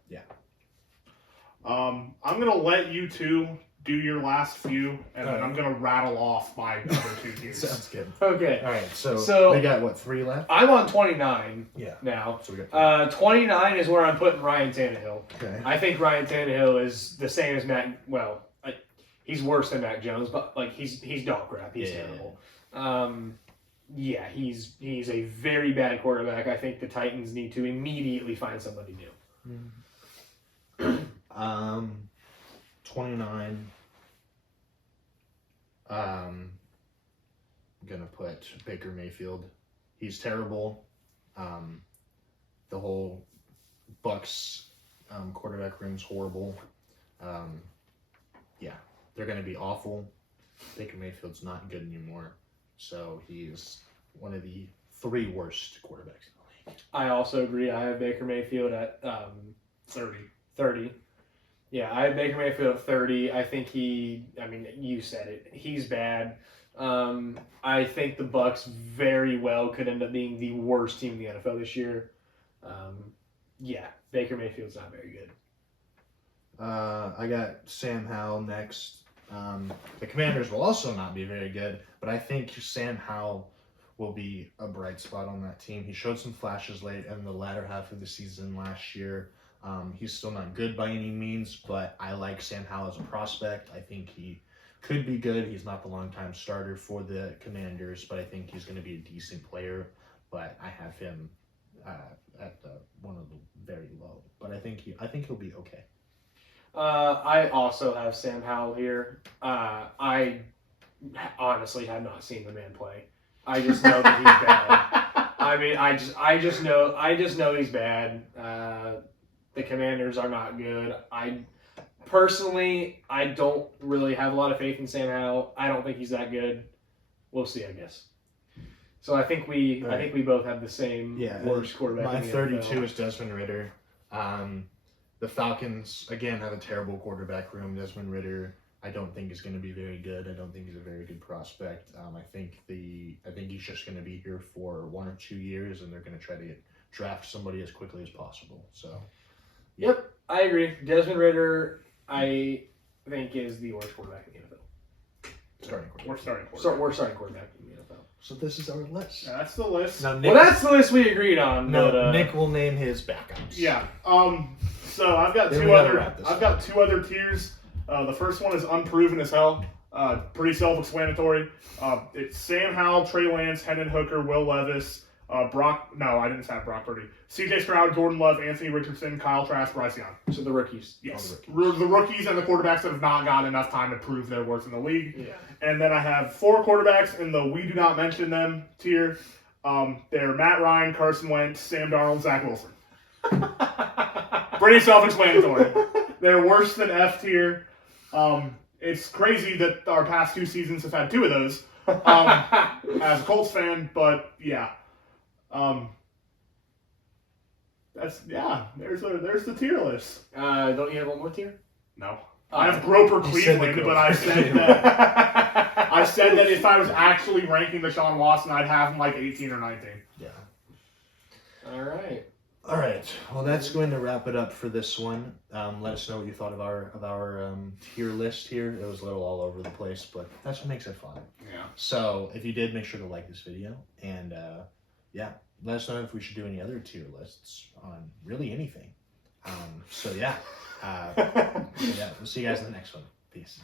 I'm gonna let you two do your last few, and then I'm gonna rattle off my other two tiers. Sounds good. Okay. All right, So- we got what, 3 left? I'm on 29 Yeah. now. So we got 29 is where I'm putting Ryan Tannehill. okay. I think Ryan Tannehill is the same as Mac. Well, he's worse than Mac Jones, but like he's dog crap. He's terrible. Yeah, he's a very bad quarterback. I think the Titans need to immediately find somebody new. 29. I'm gonna put Baker Mayfield. He's terrible. The whole Bucks quarterback room's horrible. Yeah, they're gonna be awful. Baker Mayfield's not good anymore, so he's one of the 3 worst quarterbacks in the league. I also agree. I have Baker Mayfield at 30. Yeah, I have Baker Mayfield at 30. I think you said it. He's bad. I think the Bucks very well could end up being the worst team in the NFL this year. Yeah, Baker Mayfield's not very good. I got Sam Howell next. The Commanders will also not be very good, but I think Sam Howell will be a bright spot on that team. He showed some flashes late in the latter half of the season last year. He's still not good by any means, but I like Sam Howell as a prospect. I think he could be good. He's not the longtime starter for the Commanders, but I think he's going to be a decent player. But I have him at one of the very low. But I think he'll be okay. I also have Sam Howell here. I honestly have not seen the man play. I just know that he's bad. I mean, I just know he's bad. The Commanders are not good. Personally, I don't really have a lot of faith in Sam Howell. I don't think he's that good. We'll see, I guess. So I think we both have the same worst quarterback. My in the 32 NFL. is Desmond Ridder. The Falcons again have a terrible quarterback room. Desmond Ridder, I don't think is going to be very good. I don't think he's a very good prospect. I think he's just going to be here for 1 or 2 years, and they're going to try to draft somebody as quickly as possible. So. Yep, I agree. Desmond Ridder, I think, is the worst quarterback in the NFL. Starting quarterback. Worst starting quarterback in the NFL. So this is our list. Yeah, that's the list. Now, Nick, Well, that's the list we agreed on. no, but, Nick will name his backups. Yeah. So I've got Then two we gotta other. wrap this I've got 2 other tiers. The first one is unproven as hell. Pretty self-explanatory. It's Sam Howell, Trey Lance, Hendon Hooker, Will Levis, No, I didn't have Brock Purdy. C.J. Stroud, Jordan Love, Anthony Richardson, Kyle Trask, Bryce Young. So the rookies. Yes. The rookies and the quarterbacks that have not got enough time to prove their worth in the league. Yeah. And then I have 4 quarterbacks in the we do not mention them tier. They're Matt Ryan, Carson Wentz, Sam Darnold, Zach Wilson. Pretty self-explanatory. They're worse than F tier. It's crazy that our past 2 seasons have had 2 of those as a Colts fan, but yeah. There's the tier list. Don't you have one more tier? No. I have Groper Cleveland, but I said that if I was actually ranking Deshaun Watson, I'd have him like 18 or 19. Yeah. All right. All right. Well, that's going to wrap it up for this one. Let us know what you thought of our tier list here. It was a little all over the place, but that's what makes it fun. Yeah. So if you did, make sure to like this video, and let us know if we should do any other tier lists on really anything. We'll see you guys in the next one. Peace.